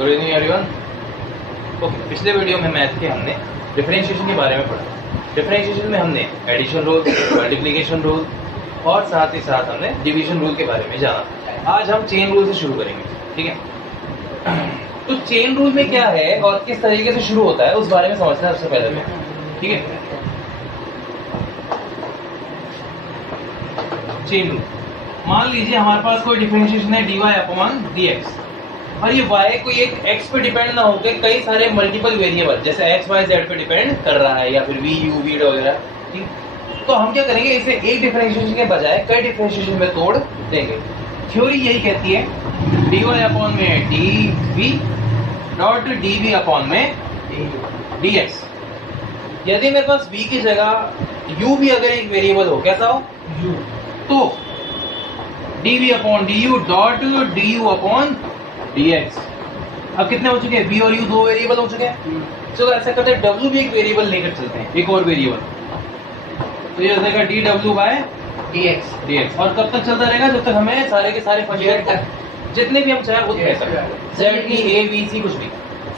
Good evening everyone. Okay, पिछले video में math के हमने डिफरेंशिएशन के बारे में पढ़ा। डिफरेंशिएशन में हमने एडिशन रूल, मल्टीप्लिकेशन रूल और साथ ही साथ हमने डिवीजन रूल के बारे में जाना। आज हम चेन रूल से शुरू करेंगे, ठीक है। तो चेन रूल में क्या है और किस तरीके से शुरू होता है उस बारे में समझना है सबसे पहले में, ठीक है। चेन रूल, मान लीजिए हमारे पास कोई डिफरेंशिएशन है dy अपॉन dx और ये y कोई एक x पे डिपेंड ना होकर कई सारे मल्टीपल वेरिएबल जैसे x y z पे डिपेंड कर रहा है या फिर v u v वगैरह, ठीक। तो हम क्या करेंगे, इसे एक डिफरेंशिएशन के बजाय कई डिफरेंशिएशन में तोड़ देंगे। थ्योरी यही कहती है dy अपॉन में dv डॉट dv अपॉन में dx। यदि मेरे पास v की जगह u भी अगर एक वेरिएबल हो, कैसा हो u, तो dv upon du dot du upon dx। अब कितने हो चुके हैं, v और u दो वेरिएबल हो चुके हैं। चलो ऐसा करते हैं w भी एक वेरिएबल लेकर चलते हैं, एक और वेरिएबल। तो ये हो जाएगा dw बाय dx और कब तक चलता रहेगा, जब तक हमें सारे के सारे फंक्शन जितने भी हम चाहे वो कह सकते हैं, z की a b c कुछ भी।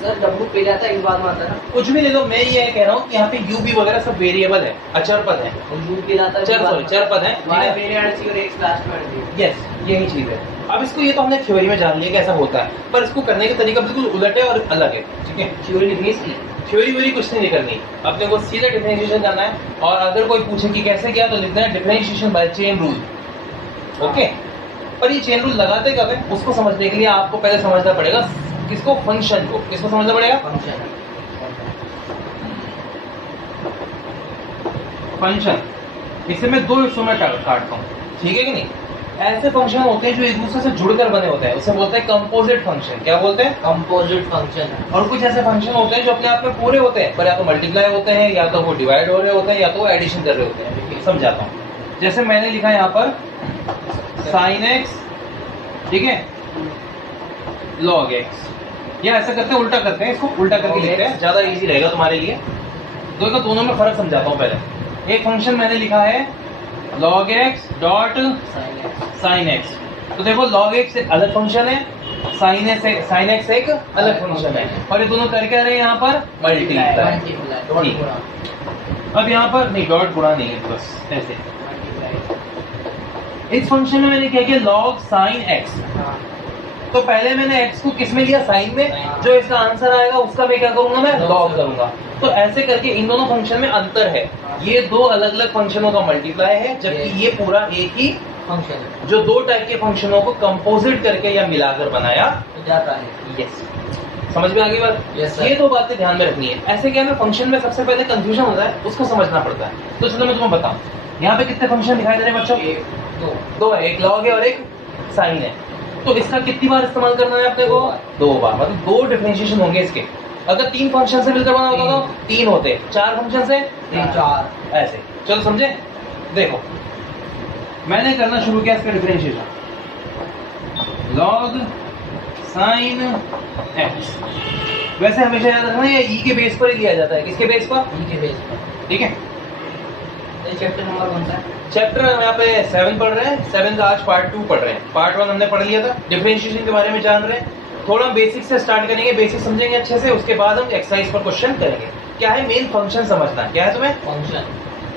सर w पे जाता है, इस बात में आता है ना, कुछ भी ले लो। मैं ये कह रहा हूँ कि यहाँ पे u b वगैरह सब वेरिएबल है, अचर पद है, और u पे जाता है चर पद है, y वेरिएबल सी और x लास्ट में आती है। यस, यही चीज है। अब इसको ये तो हमने थ्योरी में जान लिया कि ऐसा होता है, पर इसको करने का तरीका बिल्कुल उलट है और अलग है, ठीक है। थ्योरी लिखनी इसकी, थ्योरी व्योरी कुछ नहीं करनी, अपने को सीधा डिफरेंशिएशन करना है। और अगर कोई पूछे कि कैसे किया तो लिखना है differentiation by chain rule, okay. पर ये चेन रूल लगाते कब है उसको समझने के लिए आपको पहले समझना पड़ेगा किसको, फंक्शन को। किसको समझना पड़ेगा, फंक्शन। इसे मैं दो हिस्सों में काटता हूँ, ठीक है कि नहीं। ऐसे फंक्शन होते हैं जो एक दूसरे से जुड़कर बने होते हैं, उसे बोलते हैं कंपोजिट फंक्शन। क्या बोलते हैं, कंपोजिट फंक्शन। और कुछ ऐसे फंक्शन होते हैं जो अपने आप में पूरे होते हैं, पर या तो मल्टीप्लाई होते हैं, या तो वो डिवाइड हो रहे होते हैं, या तो वो एडिशन कर रहे होते हैं। समझाता हूँ, जैसे मैंने लिखा है यहाँ पर sin x, ठीक है, log x। या ऐसा करते हैं, उल्टा करते हैं, इसको उल्टा करके लिखते हैं, ज्यादा इजी रहेगा तुम्हारे लिए। दोनों में फर्क समझाता हूँ पहले। एक फंक्शन मैंने लिखा है log x dot sin x। तो देखो log x एक अलग फंक्शन है, sin x एक अलग फंक्शन है, और ये दोनों कर क्या रहे हैं यहाँ पर, मल्टीप्लाई। अब यहाँ पर नहीं, डॉट गुणा नहीं है, बस ऐसे। इस फंक्शन में मैंने क्या किया, log sin x। तो पहले मैंने x को किस में लिया, sin में। जो इसका आंसर आएगा उसका मैं क्या करूंगा, मैं log करूंगा। तो ऐसे करके इन दोनों फंक्शन में अंतर है, ये दो अलग अलग फंक्शनों का मल्टीप्लाई है, जबकि ये पूरा एक ही फंक्शन है जो दो टाइप के फंक्शनों को कंपोजिट करके या मिलाकर बनाया जाता है। यस, समझ में आ गई बात। yes, ये दो बातें ध्यान में रखनी है। ऐसे क्या है, फंक्शन में सबसे पहले कंफ्यूजन होता है, उसको समझना पड़ता है। तो चलो मैं तुम्हें बताऊं, यहाँ पे कितने फंक्शन दिखाई दे रहे हैं बच्चों, दो है, एक लॉग है और एक साइन है। तो इसका कितनी बार इस्तेमाल करना है अपने को, दो बार। मतलब दो डिफरेंशिएशन होंगे इसके। अगर तीन फंक्शन से मिलकर बना होता तो तीन होते, चार फंक्शन से चार, ऐसे। चलो समझे, देखो मैंने करना शुरू किया इसका डिफरेंशिएशन, log sin x। वैसे हमेशा याद रखना ये e के बेस पर ही लिया जाता है, किसके बेस पर, ई के बेस पर, ठीक है। ये चैप्टर नंबर कौन सा है, चैप्टर हम यहाँ पे 7 पढ़ रहे हैं, 7 का आज पार्ट 2 पढ़ रहे हैं। पार्ट 1 हमने पढ़ लिया था, डिफरेंशिएशन के बारे में जान रहे हैं। थोड़ा बेसिक से स्टार्ट करेंगे, बेसिक समझेंगे अच्छे से, उसके बाद हम एक्सरसाइज पर क्वेश्चन करेंगे। क्या है, मेन फंक्शन समझना। क्या है तुम्हें,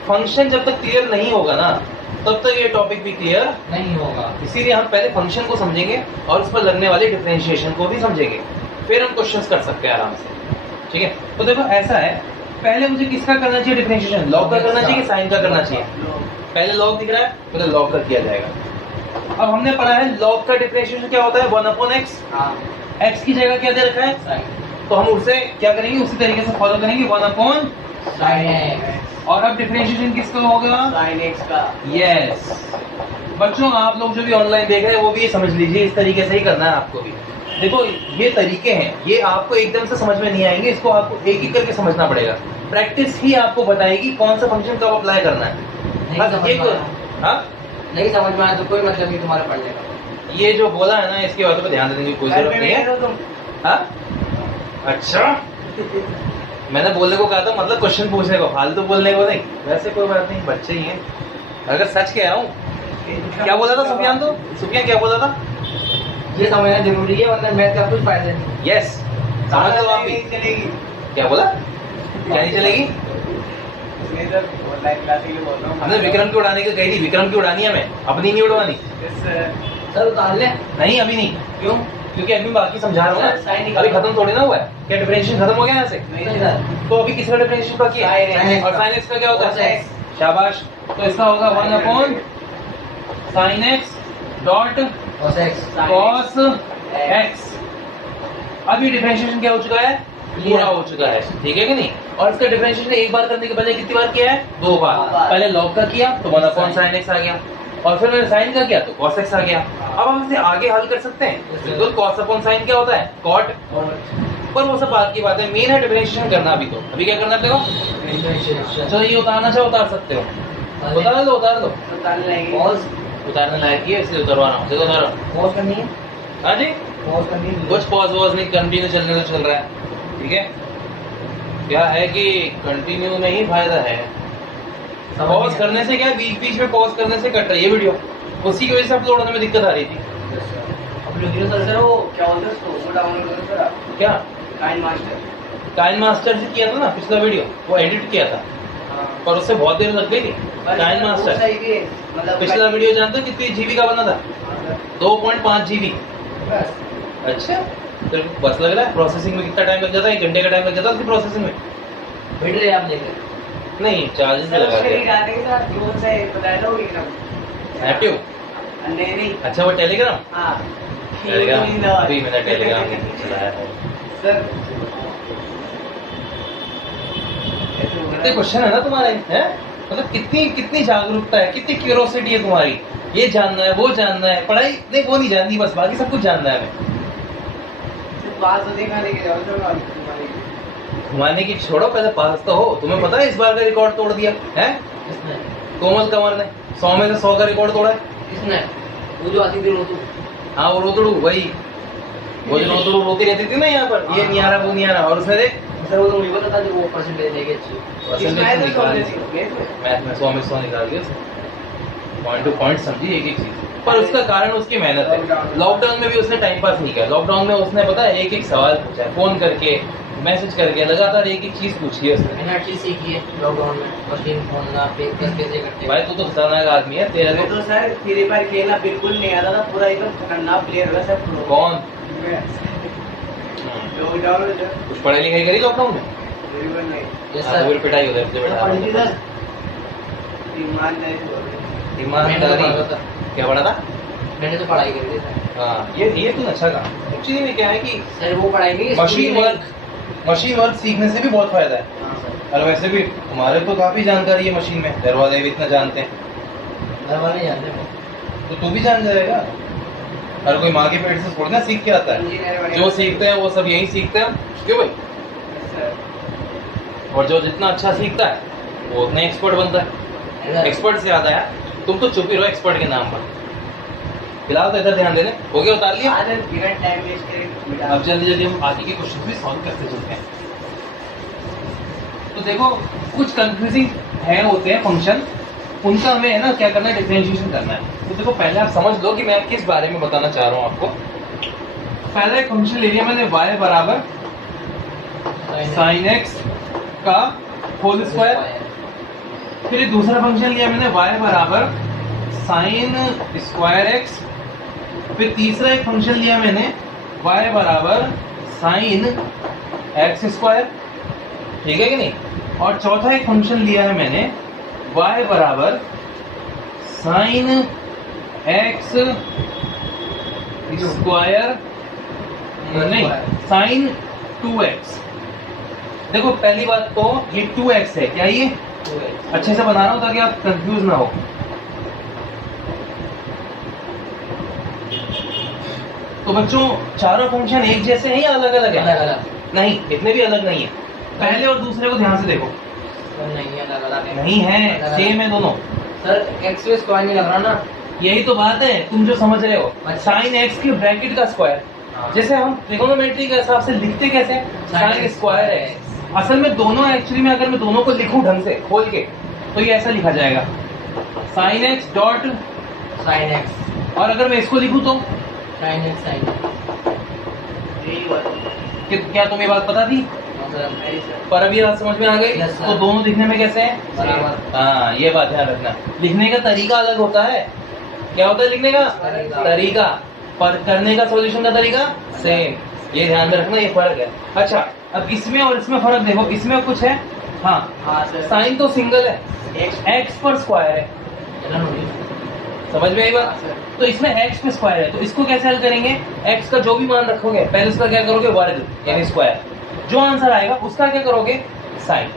फंक्शन जब तक क्लियर नहीं होगा ना तब तक ये टॉपिक भी क्लियर नहीं होगा। इसीलिए हम पहले फंक्शन को समझेंगे और उस पर लगने वाले डिफरेंशिएशन को भी समझेंगे, फिर हम क्वेश्चंस कर सकते हैं आराम से, ठीक है। तो देखो ऐसा है, पहले मुझे किसका करना चाहिए डिफरेंशिएशन, लॉग का करना चाहिए कि साइन का करना चाहिए। पहले लॉग दिख रहा है, पहले लॉग का किया जाएगा। अब हमने पढ़ा है लॉग का डिफरेंशिएशन क्या होता है, 1 अपॉन x। x की जगह क्या दे रखा है, तो हम उसे क्या करेंगे, उसी तरीके से फॉलो करेंगे, 1 अपॉन sin x। और अब डिफरेंशिएशन किसका होगा, sin x का। यस बच्चों, आप लोग जो भी ऑनलाइन देख रहे हैं वो भी समझ लीजिए, इस तरीके से ही करना है आपको भी। देखो ये तरीके हैं, ये आपको एकदम से समझ में नहीं आएंगे, इसको आपको एक एक करके समझना पड़ेगा। प्रैक्टिस ही आपको बताएगी कौन सा फंक्शन कब अप्लाई करना है। नहीं समझ में आया तो कोई मतलब नहीं तुम्हारे पढ़ने का। ये जो बोला है ना, इसकी बातों पर ध्यान देने की कोई जरूरत नहीं है। हाँ अच्छा, मैंने बोलने को कहा था, मतलब क्वेश्चन पूछने को, फालतू बोलने को नहीं। वैसे कोई बात नहीं, बच्चे ही हैं। अगर सच कह रहा हूँ, क्या बोला था सुफियान, तो सुफियान क्या बोला था, ये समझना जरूरी है, वरना मैथ का कुछ फायदा नहीं। यस, समझ लो आप भी। चलेगी। क्या बोला? क्या नहीं चलेगी? नहीं सर, ऑनलाइन क्लास के लिए बोल रहा हूँ। हमने विक्रम की उड़ाने को कही थी, विक्रम की उड़ानी है हमें, अपनी नहीं उड़वानी। सर उतार ले। नहीं अभी नहीं, क्यों? क्योंकि अभी बाकी समझा रहा हूँ सर, साइन ना, निकालो। अभी खत्म थोड़ी ना हुआ है। क्या डिफरेंशिएशन खत्म हो गया यहाँ से? नहीं सर। तो अभी किसका डिफरेंशिएशन बाकी है? Sin x और का। साइन एक्स का क्या होता Cos है? x। शाबाश। तो इसका होगा 1 upon sine x dot cos x। Cos x. अभी डिफरेंशिएशन क्या हो चुका है? पूरा हो चुका है, ठीक है कि नहीं? और इसका डिफरेंशिएशन एक बार करने के बजाय कितनी बार किया है? 2 बार। दो बार। पहले log का किया तो 1 अपॉन साइन एक्स आ गया, और फिर मैंने साइन का किया तो cos x आ गया। अब हम इसे आगे हल कर सकते हैं। बिल्कुल, cos अपॉन साइन क्या होता है? cot। पर वो सब बात की बात है, मेन है डिफरेंशिएशन करना। अभी तो अभी क्या करना है देखो। चलो ये उतारना चाहो उतार सकते हो, उतार लो उतार लो। cos उतारने लायक ही है, इसलिए उतरवा रहा हूँ। देखो उतारो। cos करनी है। हाँ जी, cos करनी है। कुछ पॉज वॉज नहीं, कंटिन्यू चलने तो चल रहा है, ठीक है। क्या है कि कंटिन्यू में ही फायदा है। पॉज करने से क्या, बीच बीच में पॉज करने से कट रही है वीडियो, उसी की वजह से अपलोड होने में दिक्कत आ रही थी। अपने वीडियो सर वो क्या बोलते हैं उसको, वो डाउनलोड करो सर आप। क्या? Kine master. काइन मास्टर से किया था ना पिछला वीडियो, वो एडिट किया था, हाँ। पर उससे बहुत देर लग गई थी। काइन वो मास्टर सही भी है, मतलब पिछला वीडियो जानते हो कितनी जीबी का बना था? 2.5 जीबी। बस। अच्छा, तो बस लग रहा है प्रोसेसिंग में कितना टाइम लग जाता है? 1 घंटे का टाइम लग जाता है उसकी प्रोसेसिंग में। बैठ रहे आप देख नहीं, चार्जेस सर लगा उसके लिए दिया। डालने के साथ जो से बताया था वो एकदम स्नैपट्यूब? नहीं नहीं। अच्छा, वो टेलीग्राम? हाँ टेलीग्राम अभी मैंने टेलीग्राम नहीं चलाया है। सर कितने क्वेश्चन है ना तुम्हारे, हैं? मतलब कितनी कितनी जागरूकता है, कितनी क्यूरोसिटी है तुम्हारी। ये जानना है, वो जानना है, पढ़ाई नहीं वो नहीं जाननी, बस बाकी सब कुछ जानना है हमें। सिर्फ पास तो देखा लेके जाओ सर तुम्हारी। घुमाने की छोड़ो, पहले पास तो हो। तुम्हें पता है इस बार का रिकॉर्ड तोड़ दिया है किसने? कोमल कंवर ने, 100 में से 100 का रिकॉर्ड तोड़ा है। किसने? वो जो आती थी रोतू। हाँ वो रोतड़ू, वही वो जो रोतड़ू रोती रहती थी ना यहाँ पर, ये नहीं आ रहा वो नहीं आ रहा, और उसने देख सर वो तो मुझे पता था जो वो परसेंटेज लेके अच्छी। परसेंटेज किसमें आया था निकाल 100 में से? मैथ में 100 में 100 निकाल दिया उसने। पॉइंट टू पॉइंट समझी एक एक चीज, पर उसका कारण उसकी मेहनत है। लॉकडाउन में भी उसने टाइम पास नहीं किया। लॉकडाउन में उसने पता है एक एक सवाल पूछा है, फोन करके मैसेज करके लगातार एक एक चीज पूछी है उसने। मैंने हर चीज सीखी है लॉकडाउन में, मशीन खोलना, पे कैसे करते भाई तू तो खतरनाक आदमी है, तेरा मैं तो तो सर फ्री फायर खेलना बिल्कुल नहीं आता था, पूरा एकदम खतरनाक प्लेयर हुआ सर प्रो। कौन लॉकडाउन में सर कुछ पढ़ाई लिखाई करी लॉकडाउन में? बिल्कुल नहीं। हाँ, तो फिर पिटाई उधर से पढ़ी थी बेटा। सर, ईमानदारी से बोल रहे हैं। ईमानदारी क्या पढ़ा था? मैंने तो पढ़ाई करी थी सर। हाँ, ये तूने अच्छा कहा। एक्चुअली में क्या है कि सर वो पढ़ाई नहीं, मशीन वर्क सीखने से भी बहुत फायदा है। हाँ सर। और वैसे भी तुम्हारे तो काफी जानकारी है मशीन में, घर वाले भी इतना जानते हैं, घर वाले जानते हैं। तो तू भी जान जाएगा। हर कोई माँ के पेट से थोड़ी ना सीख के आता है, इंजीनियर बने। जो सीखते हैं वो सब यही सीखते हैं, क्यों भाई? सर और जो जितना अच्छा सीखता है वो उतना एक्सपर्ट बनता है। एक्सपर्ट से याद आया, तुम तो चुप ही रहो एक्सपर्ट के नाम पर। फिलहाल तो इधर ध्यान देने। हो गया, उतार लिया? आज बिना टाइम वेस्ट करे अब जल्दी जल्दी हम आगे के क्वेश्चन भी सॉल्व करते चलते हैं। तो देखो कुछ कंफ्यूजिंग है होते हैं फंक्शन, उनका हमें है ना क्या करना है, डिफरेंशिएशन करना है। तो देखो पहले आप समझ लो कि मैं किस बारे में बताना चाह रहा हूँ आपको। पहला एक फंक्शन ले लिया मैंने, y बराबर साइन एक्स का होल स्क्वायर। फिर एक दूसरा फंक्शन लिया मैंने, y बराबर साइन स्क्वायर एक्स। फिर तीसरा एक फंक्शन लिया मैंने, y बराबर साइन एक्स स्क्वायर, ठीक है कि नहीं? और चौथा एक फंक्शन लिया है मैंने, y बराबर साइन एक्स स्क्वायर, नहीं साइन 2x। देखो पहली बात तो ये 2x है, क्या ये? अच्छे से बना रहा हूं ताकि आप कंफ्यूज ना हो। तो बच्चों चारों फंक्शन एक जैसे हैं या अलग अलग है? अलग अलग नहीं, इतने भी अलग नहीं है। पहले और दूसरे को ध्यान से देखो। नहीं अलग अलग है। नहीं है, सेम है दोनों। सर एक्स में स्क्वायर नहीं लग रहा ना? यही तो बात है, तुम जो समझ रहे हो। अच्छा। साइन एक्स के ब्रैकेट का स्क्वायर, जैसे हम ट्रिगोनोमेट्री के हिसाब से लिखते कैसे? साइन स्क्वायर है। असल में दोनों एक्चुअली में अगर मैं दोनों को लिखूं ढंग से खोल के तो ये ऐसा लिखा जाएगा, sine x dot sine x. और अगर मैं इसको लिखूं तो साइन एक्स साइन यही बात क्या तुम्हें बात पता थी? नहीं सर। पर अभी बात समझ में आ गई? Yes, sir. तो दोनों दिखने में कैसे हैं? बराबर। हाँ, ये बात ध्यान रखना। लिखने का तरीका अलग होता है। क्या होता है लिखने का तरीका, पर करने का सॉल्यूशन का तरीका सेम। ये ध्यान में रखना, ये फर्क है। अच्छा, अब इसमें और इसमें फर्क देखो। इसमें कुछ है, हाँ हाँ सर। साइन तो सिंगल है, एक्स पर स्क्वायर है। समझ में आई हाँ बात? सर। तो इसमें x पे स्क्वायर है, तो इसको कैसे हल करेंगे? x का जो भी मान रखोगे पहले उसका क्या करोगे? वर्ग यानी स्क्वायर। जो आंसर आएगा उसका क्या करोगे? साइन।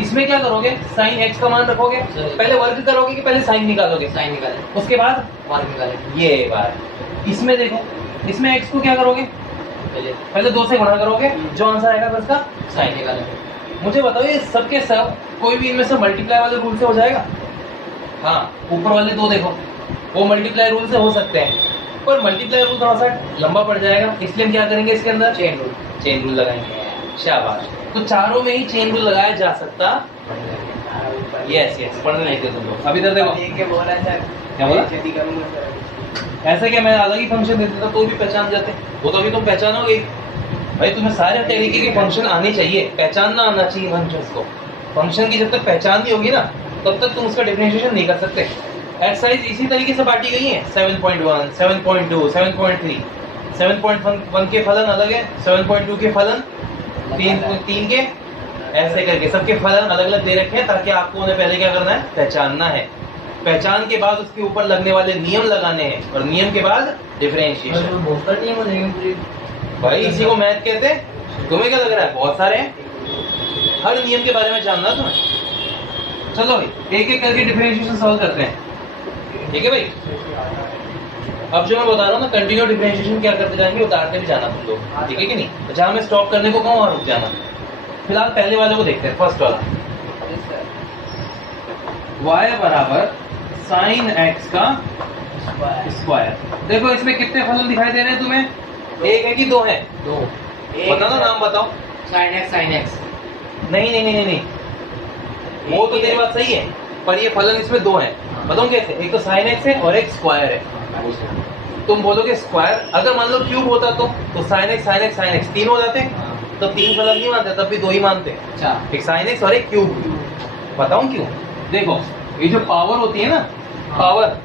इसमें क्या करोगे? साइन x का मान रखोगे, पहले वर्ग करोगे कि पहले साइन निकालोगे? साइन निकाले, उसके बाद वर्ग निकाले। ये बात। इसमें देखो, इसमें x को क्या करोगे? पहले 2 से गुणा करोगे, जो आंसर आएगा उसका साइन निकाले। मुझे बताओ, ये सबके सब कोई भी इनमें से मल्टीप्लाई वाले रूल से हो जाएगा? हाँ, ऊपर वाले 2 देखो, वो मल्टीप्लाई रूल से हो सकते हैं, पर मल्टीप्लाई रूल थोड़ा सा लंबा पड़ जाएगा, इसलिए हम क्या करेंगे इसके अंदर? चेन रूल लगाएंगे। शाबाश। तो चारों में ही चेन रूल लगाया जा सकता। यस, पढ़ने नहीं थे तुम लोग। अभी तक देखो, ये बोला सर। क्या बोला? खेती करूंगा सर। ऐसा क्या मैं अलग ही फंक्शन देता था तो भी पहचान जाते? वो तो अभी तुम पहचानोगे भाई। तुम्हें सारे तरीके के फंक्शन आने चाहिए, पहचानना आना चाहिए फंक्शंस को। फंक्शन की जब तक पहचान नहीं होगी ना, तब तक तुम उसका डिफरेंशिएशन नहीं कर सकते। एक्सरसाइज इसी तरीके से बांटी गई है। 7.1, 7.2, 7.3। 7.1 के फलन अलग है, 7.2 के फलन 3 के, ऐसे करके सबके फलन अलग अलग दे रखे हैं, ताकि आपको उन्हें पहले क्या करना है? पहचानना है। पहचान के बाद उसके ऊपर लगने वाले नियम लगाने हैं, और नियम के बाद डिफरेंशिएशन। भाई इसी को मैथ कहते हैं। तुम्हें क्या लग रहा है बहुत सारे हैं? हर नियम के बारे में जानना है तुम्हें। चलो भाई, एक एक करके डिफरेंशिएशन सॉल्व करते हैं, ठीक है भाई? अब जो मैं बता रहा हूँ ना, कंटिन्यू डिफरेंशिएशन क्या करते जाएंगे, उतारते भी जाना तुम लोग, ठीक है कि नहीं? तो जहाँ मैं स्टॉप करने को कहूँ वहाँ रुक जाना। फिलहाल पहले वाले को देखते हैं, फर्स्ट वाला। y बराबर साइन एक्स का स्क्वायर। देखो इसमें कितने फलन दिखाई दे रहे हैं तुम्हें? एक है कि 2 है? 2। बताओ ना, नाम बताओ। Sine x. नहीं, वो तो तेरी बात सही है, पर ये फलन इसमें 2 है। बताऊं कैसे? एक तो साइन एक्स है और एक स्क्वायर है। तुम बोलोगे स्क्वायर, अगर मान लो क्यूब होता तो साइन एक्स 3 हो जाते, तो 3 फलन नहीं मानते, तब भी 2 ही मानते। अच्छा, एक साइन एक्स और एक क्यूब। बताऊं क्यों? देखो, ये जो पावर होती है ना, पावर,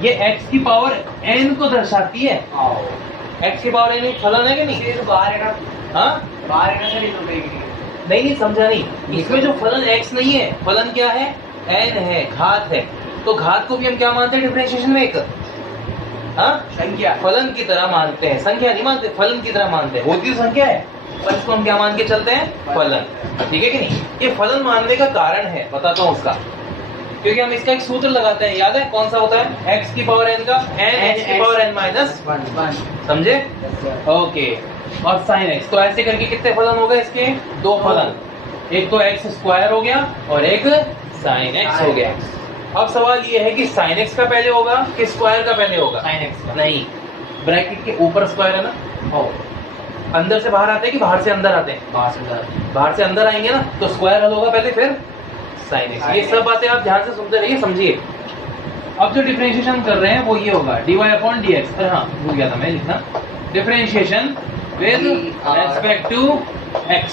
ये x की पावर n को दर्शाती है। x की पावर n एक फलन है कि नहीं? तो बाहर है ना, हाँ, बाहर है ना सर, ये तो कहीं नहीं समझा नहीं। इसमें जो फलन x नहीं है, फलन क्या है? n है, घात है। तो घात को भी हम क्या मानते हैं डिफरेंशिएशन में? एक संख्या, फलन की तरह मानते हैं, संख्या नहीं मानते, फलन की तरह मानते हैं। होती तो संख्या है, पर इसको हम क्या मान के चलते हैं? फलन। ठीक है कि नहीं? ये फलन मानने का कारण है, बताता हूँ उसका। क्योंकि हम इसका एक सूत्र लगाते हैं, याद है कौन सा होता है? x की पावर n का n x की पावर n माइनस 1। समझे? ओके। और साइन x, तो ऐसे करके कितने फलन हो गए इसके? 2 फलन। एक तो x स्क्वायर हो गया और एक साइन x हो गया। अब सवाल ये है कि साइन x का पहले होगा कि स्क्वायर का पहले होगा? साइन एक्स का। नहीं, ब्रैकेट के ऊपर स्क्वायर है ना, अंदर से बाहर आते हैं कि बाहर से अंदर आते हैं? बाहर से अंदर आएंगे ना, तो स्क्वायर हल होगा पहले, फिर साइन एक्स। ये सब बातें आप ध्यान से सुनते रहिए, समझिए। अब जो डिफरेंशिएशन कर रहे हैं वो ये होगा dy/dx। अरे हाँ, भूल गया था मैं लिखना। Differentiation with respect to x।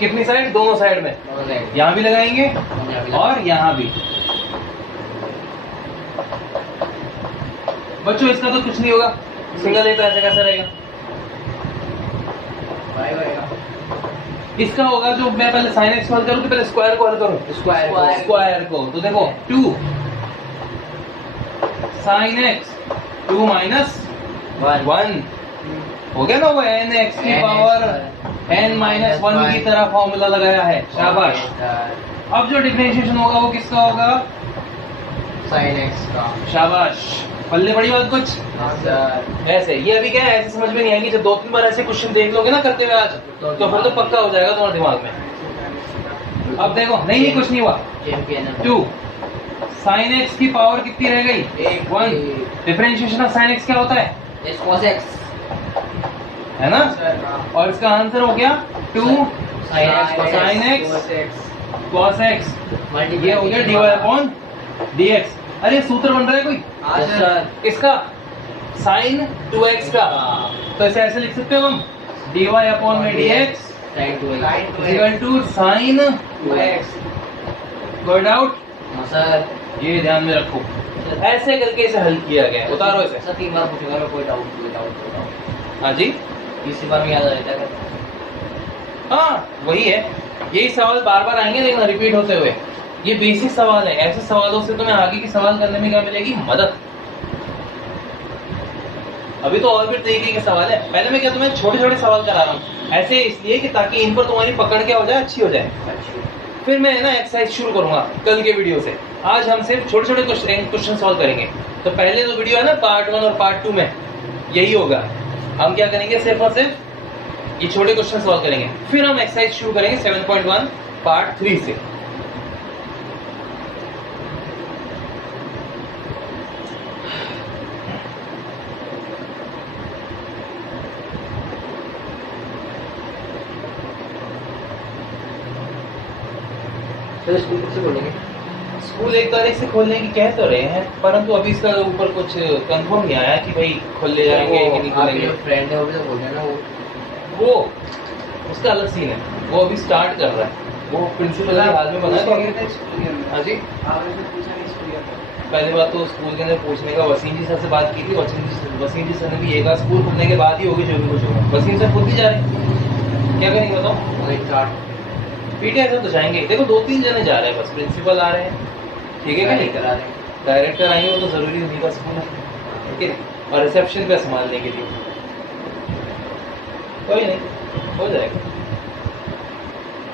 कितनी साइड? दोनों साइड में। यहाँ भी लगाएंगे और यहाँ भी। बच्चों इसका तो कुछ नहीं होगा, सिंगल है तो ऐसे कैसे रहेगा? इसका होगा जो मैं पहले साइन एक्स हल करूं कि पहले स्क्वायर को हल करूं? स्क्वायर को। तो देखो 2 साइन एक्स 2 माइनस 1 हो गया ना, वो n x की पावर n माइनस 1 की तरह फॉर्मूला लगाया है। शाबाश। अब जो डिफरेंशिएशन होगा वो किसका होगा? साइन एक्स का। शाबाश, पल्ले बड़ी बात कुछ ऐसे। ये अभी क्या है, ऐसे समझ में नहीं आएगी। जब 2-3 बार ऐसे क्वेश्चन देख लोगे ना करते हुए आज, तो फिर तो पक्का हो जाएगा तुम्हारे दिमाग में। अब देखो, नहीं कुछ नहीं हुआ। 2 साइन एक्स की पावर कितनी रह गई? 1। डिफरेंशिएशन ऑफ साइन एक्स क्या होता है? है ना? और इसका आंसर हो गया 2 साइन एक्स कॉस एक्स। ये हो गया dy/dx। अरे सूत्र बन रहा है कोई? सर। किसका? साइन 2x का, तो इसे ऐसे लिख सकते हो हम dy अपॉन में dx sine 2x equal to sine 2x। Go doubt, हाँ सर। ये ध्यान में रखो, ऐसे करके इसे हल किया गया है। उतारो इसे। सर 3 बार पूछूंगा मैं, कोई डाउट। हाँ जी, इसी बार में याद आ जाता है। हाँ वही है, यही सवाल बार बार आएंगे लेकिन रिपीट होते हुए। ये बेसिक सवाल है, ऐसे सवालों से तुम्हें आगे की सवाल करने में क्या मिलेगी, मदद। अभी तो और भी तरीके के सवाल है, पहले मैं क्या तुम्हें छोटे छोटे सवाल करा रहा हूँ ऐसे, इसलिए कि ताकि इन पर तुम्हारी पकड़ क्या हो जाए, अच्छी हो जाए। फिर मैं ना एक्सरसाइज शुरू करूंगा कल के वीडियो से। आज हम सिर्फ छोटे छोटे क्वेश्चन सॉल्व करेंगे। तो पहले जो वीडियो है ना पार्ट 1 और पार्ट 2 में यही होगा। हम क्या करेंगे, सिर्फ और सिर्फ ये छोटे क्वेश्चन सॉल्व करेंगे। फिर हम एक्सरसाइज शुरू करेंगे 7.1 पार्ट 3 से। तो स्कूल कब से खोलेंगे? स्कूल 1 तारीख से खोलने की कह तो रहे हैं, परंतु अभी इसका ऊपर कुछ कंफर्म नहीं आया कि भाई खोले जाएंगे कि नहीं खोलेंगे। फ्रेंड है वो भी तो बोल रहे हैं ना, वो उसका अलग सीन है, वो अभी स्टार्ट कर रहा है। वो प्रिंसिपल के हाल में बना है। हाँ जी, पहली बात तो स्कूल के अंदर पूछने का वसीम जी सर से बात की थी। वसीम जी सर ने भी ये कहा स्कूल खुलने के बाद ही होगी जो भी कुछ होगा। वसीम सर खुद भी जा रहे हैं, क्या करेंगे बताओ। पीटीआई सर तो जाएंगे, देखो 2-3 जने जा रहे हैं बस, प्रिंसिपल आ रहे हैं, ठीक है क्या नहीं, करा रहे हैं। डायरेक्टर आएंगे, वो तो जरूरी नहीं का स्कूल है, ठीक है, और रिसेप्शन पे संभालने के लिए कोई नहीं, हो जाएगा।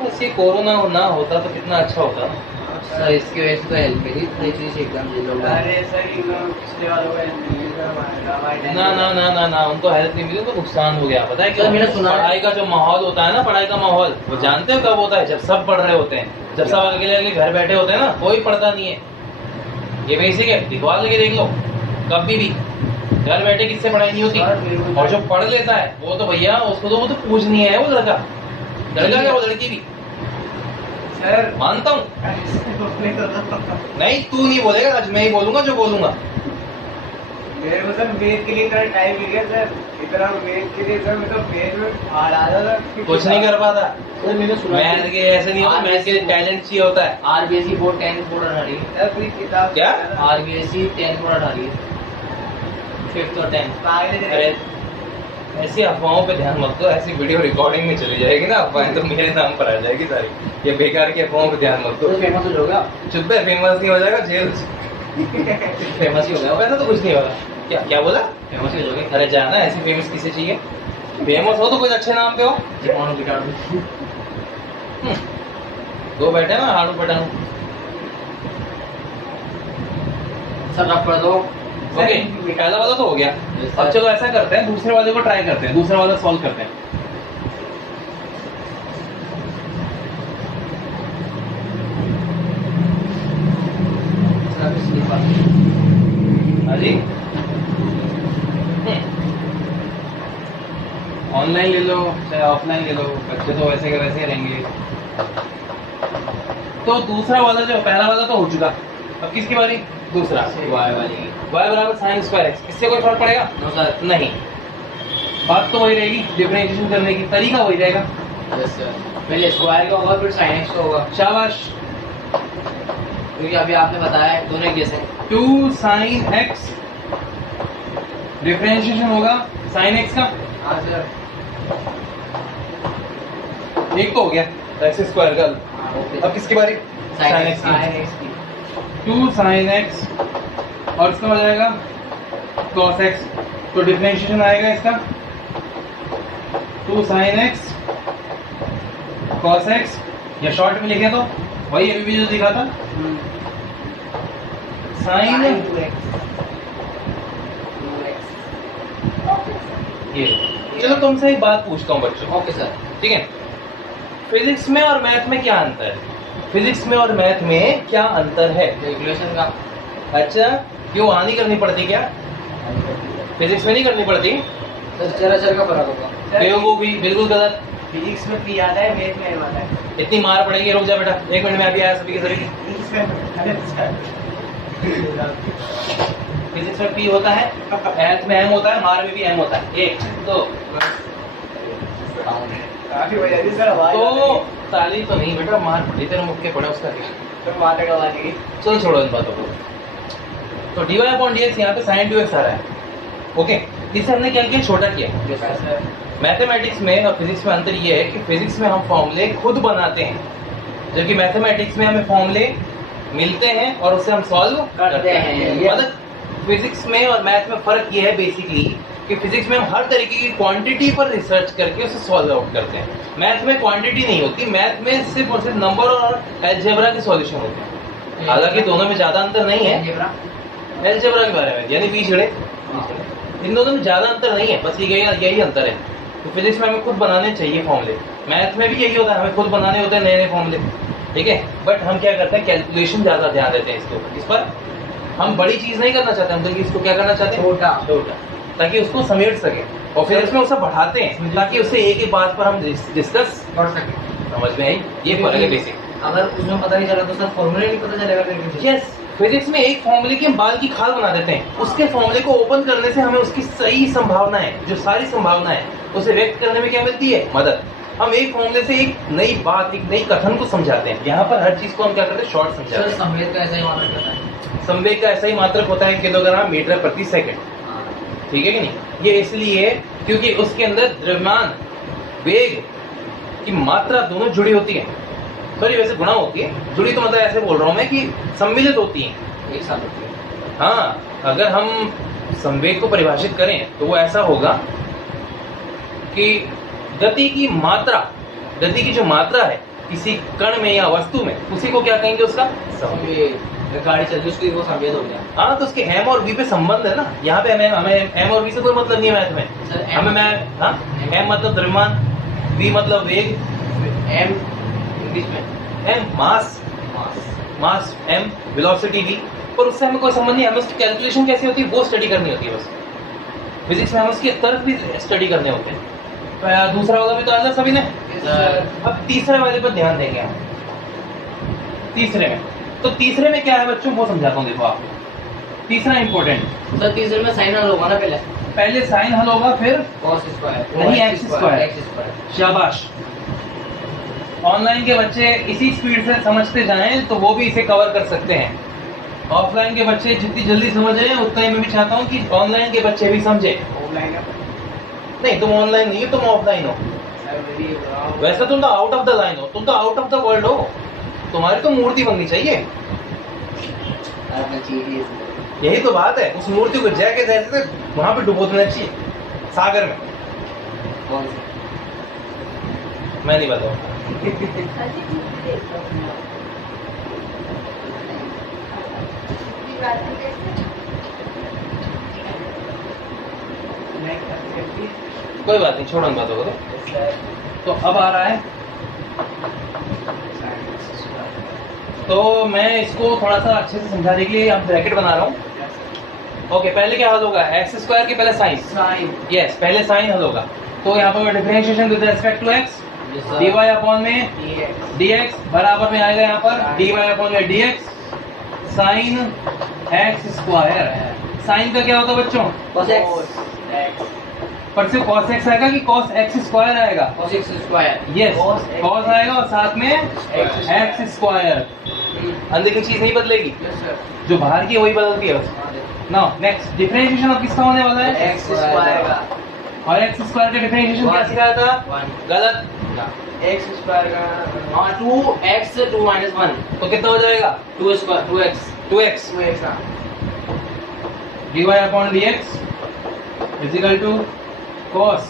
बस ये कोरोना ना होता तो कितना अच्छा होता ना। सर इसकी वजह से तो हेल्प मिली, इतनी चीज एग्जाम दे लो। अरे सर पिछले वालों का ना ना ना ना ना, उनको हेल्प नहीं मिली तो नुकसान हो गया। पता है क्या, सर, मैंने सुना है। पढ़ाई का जो माहौल होता है ना, पढ़ाई का माहौल, वो जानते हो कब होता है, जब सब पढ़ रहे होते हैं। जब सब अकेले अकेले घर बैठे होते हैं ना, कोई पढ़ता नहीं है। ये बेसिक है, दिखवा लगे देख लो, कभी भी घर बैठे किससे पढ़ाई नहीं होती। और जो पढ़ लेता है वो तो भैया उसको तो वो तो पूछनी है, वो लड़का क्या वो लड़की भी, सर मानता हूँ। नहीं तू नहीं बोलेगा, आज मैं ही बोलूंगा जो बोलूंगा। मेरे को सर वेद के लिए इतना टाइम मिल गया सर, इतना वेद के लिए सर मैं तो वेद में हार आ रहा था, कुछ नहीं कर पाता। सर मैंने सुना मैथ के ऐसे नहीं होता, मैथ के टैलेंट चाहिए होता है। आरबीएसई बोर्ड 10 बोर्ड हटा रही है। सर पूरी किताब क्या? आरबीएसई 10 बोर्ड हटा रही है, 5th और 10th। अरे ऐसी अफवाहों पे ध्यान मत दो, ऐसी वीडियो रिकॉर्डिंग में चली जाएगी ना अफवाहें, तो मेरे नाम पर आ जाएगी सारी। ये बेकार की अफवाहों पे ध्यान मत दो। तो फेमस हो जाओगे, चुप है, फेमस नहीं हो जाएगा, जेल। फेमस ही हो गया। वैसा तो कुछ नहीं होगा। क्या क्या बोला? फेमस ही हो जाओगे। अरे जाना, ऐसी फेमस किसे चाहिए? फेमस हो तो कुछ अच्छे नाम पे हो। जीवाणु कीटाणु। दो बैठे ना हाड़ू पटानू। सर रब कर दो। ओके, पहला वाला तो हो गया। अब चलो ऐसा करते हैं, दूसरे वाले को ट्राई करते हैं, दूसरा वाला सॉल्व करते हैं। Sir sleeper. हाँ जी, ऑनलाइन ले लो चाहे ऑफलाइन ले लो, बच्चे तो वैसे के वैसे रहेंगे। तो दूसरा वाला जो पहला वाला तो हो चुका, अब किसकी बारी? दूसरा। वाई वाली। y बराबर साइन स्क्वायर x, इससे कोई फर्क पड़ेगा? No sir. नहीं, बात तो वही रहेगी, डिफरेंशिएशन करने की तरीका वही रहेगा। Yes sir. पहले स्क्वायर का होगा फिर साइन एक्स का होगा, शाबाश। क्योंकि अभी आपने बताया दोनों एक जैसे हैं। 2 sin x डिफरेंशिएशन होगा sin x का, हाँ सर। एक तो हो गया x स्क्वायर का। हाँ, ओके। अब किसकी बारी? Sin x साइन की। एक्स की 2 sin x और इसका हो जाएगा cos x, तो डिफरेंशिएशन आएगा इसका 2 sin x cos x, या शॉर्ट में लिखे तो वही अभी भी जो दिखा था sin ये। चलो तुमसे एक बात पूछता हूँ बच्चों, ओके सर। ठीक है? फिजिक्स में और मैथ में क्या अंतर है? फिजिक्स में और मैथ में क्या अंतर है? कैलकुलेशन का। अच्छा, क्यों वहाँ नहीं करनी पड़ती क्या? फिजिक्स में नहीं करनी पड़ती? सर चर का फर्क होगा। बेवकूफी, बिल्कुल गलत। फिजिक्स में पी आता है, मैथ में एम आता है। इतनी मार पड़ेगी, रुक जा बेटा, 1 मिनट में अभी आया सभी के सभी। फिजिक्स में पी होता है, मैथ में एम होता है, मार में भी एम होता है। 1 2 काफी वजह थी सर हमारी तो ताली तो नहीं बेटा, मार पड़ी तेरे मुक्के पड़े उसका क्या। तो माता का वाली चलो छोड़ो इन बातों को। तो dy अपॉन dx यहाँ पे sin 2x आ रहा है। ओके, इसे हमने क्या किया, छोटा किया। मैथमेटिक्स में और फिजिक्स में अंतर ये है कि फिजिक्स में हम फॉर्मूले खुद बनाते हैं, जबकि मैथमेटिक्स में हमें फॉर्मूले मिलते हैं और उसे हम सॉल्व करते हैं। मतलब फिजिक्स में और मैथ में फर्क ये है बेसिकली कि फिजिक्स में हम हर तरीके की क्वांटिटी पर रिसर्च करके उसे सॉल्व आउट करते हैं। मैथ में क्वांटिटी नहीं होती, मैथ में सिर्फ और सिर्फ नंबर और अलजेब्रा के सॉल्यूशन होते हैं। हालांकि दोनों में ज्यादा अंतर नहीं है, अलजेब्रा के बारे में यानी बीजगणित, इन दोनों में ज्यादा अंतर नहीं है, बस यही अंतर है। तो फिजिक्स में हमें खुद बनाने चाहिए फॉर्मूले, मैथ में भी यही होता है, हमें खुद बनाने होते हैं नए फॉर्मूले, ठीक है। बट हम क्या करते हैं, कैलकुलेशन ज्यादा ध्यान देते हैं इसके ऊपर। इस पर हम बड़ी चीज नहीं करना चाहते, हम तो इसको क्या करना चाहते हैं, छोटा, ताकि उसको समेट सके। और फिर इसमें उसे बढ़ाते हैं ताकि उससे एक ही बात पर हम डिस्कस कर सके। समझ में आई, ये फर्क है बेसिक। अगर उसमें पता नहीं चला तो सर फॉर्मूला नहीं पता चलेगा फिर। यस, फिजिक्स में एक फॉर्मूले के हम बाल की खाल बना देते हैं, उसके फॉर्मूले को ओपन करने से हमें उसकी सही संभावनाएं, जो सारी संभावनाएं उसे व्यक्त करने में क्या मिलती है, मदद। हम एक फॉर्मूले से एक नई बात, एक नई कथन को समझाते हैं। यहाँ पर हर चीज को हम क्या करते हैं, शॉर्ट समझाते हैं। संवेद का ऐसा ही मात्रक होता है। संवेग का ऐसा ही मात्रक होता है किलोग्राम मीटर प्रति सेकंड, ठीक है कि नहीं। ये इसलिए क्योंकि उसके अंदर द्रव्यमान, वेग की मात्रा दोनों जुड़ी होती है। सॉरी, वैसे गुणा होती है, जुड़ी तो मतलब ऐसे बोल रहा हूं मैं कि सम्मिलित होती है, एक साथ होती है। हाँ। अगर हम संवेग को परिभाषित करें तो वो ऐसा होगा कि गति की मात्रा, गति की जो मात्रा है किसी कण में या वस्तु में, उसी को क्या कहेंगे, उसका संवेग। गाड़ी चल रही उसकी वो संवेद हो गया। हाँ, तो उसके एम और वी पे संबंध है ना। यहाँ पे हमें एम और वी से कोई मतलब नहीं है मैथ में। सर, हमें मैं हाँ, एम मतलब द्रव्यमान, वी मतलब वेग, एम इंग्लिश में M mass, mass M, velocity V, और उससे हमें कोई संबंध नहीं। हमें उसकी कैलकुलेशन कैसे होती है वो स्टडी करनी होती है बस। फिजिक्स में हमें उसके तर्क भी स्टडी करने होते हैं। तो दूसरा वाला भी तो आया सभी ने। अब तीसरे वाले पर ध्यान देंगे हम। तीसरे में, तो तीसरे में क्या है बच्चों, वो समझाता हूँ। देखो आप, तीसरा इंपॉर्टेंट। सर तीसरे में साइन हल होगा ना, पहले साइन हल होगा, फिर cos स्क्वायर, नहीं, x स्क्वायर। x square. शाबाश। ऑनलाइन के बच्चे इसी स्पीड से समझते जाएं तो वो भी इसे कवर कर सकते हैं। ऑफलाइन के बच्चे जितनी जल्दी समझ रहे हैं उतना ही मैं भी चाहता हूँ कि ऑनलाइन के बच्चे भी समझे। ऑफलाइन नहीं, तुम ऑनलाइन नहीं हो, तुम ऑफलाइन हो। वैसे तुम तो आउट ऑफ द लाइन हो, तुम तो आउट ऑफ द वर्ल्ड हो। तुम्हारी तो मूर्ति बननी चाहिए। यही तो बात है, उस मूर्ति को जाके जैसे वहां पे डुबो देना चाहिए, सागर में। कौन मैं नहीं बताऊँ। कोई बात नहीं, छोड़ो इन बातों को। तो अब आ रहा है, तो मैं इसको थोड़ा सा अच्छे से समझाने के लिए अब ब्रैकेट बना रहा हूँ। ओके, पहले क्या हल होगा, एक्स स्क्वायर के पहले साइन। यस, पहले साइन हल होगा। तो यहाँ पर differentiation with respect to x, dy upon में dx बराबर में आएगा यहाँ पर dy अपॉन में dx sine x square. Sine का क्या होता है बच्चों, cos x, पर सिर्फ cos x आएगा कि cos x स्क्वायर आएगा, cos x square. Yes, cos आएगा और साथ में x स्क्वायर। अंदर की चीज नहीं बदलेगी, जो बाहर की है वही बदलती है बस। नाउ नेक्स्ट डिफरेंशिएशन अब किसका होने वाला है, x स्क्वायर का। और x स्क्वायर का डिफरेंशिएशन क्या सिखाया था, गलत। x स्क्वायर का हाँ 2x 2 - 1 तो कितना हो जाएगा, 2 स्क्वायर 2x 2x 2x का dy upon dx is equal to cos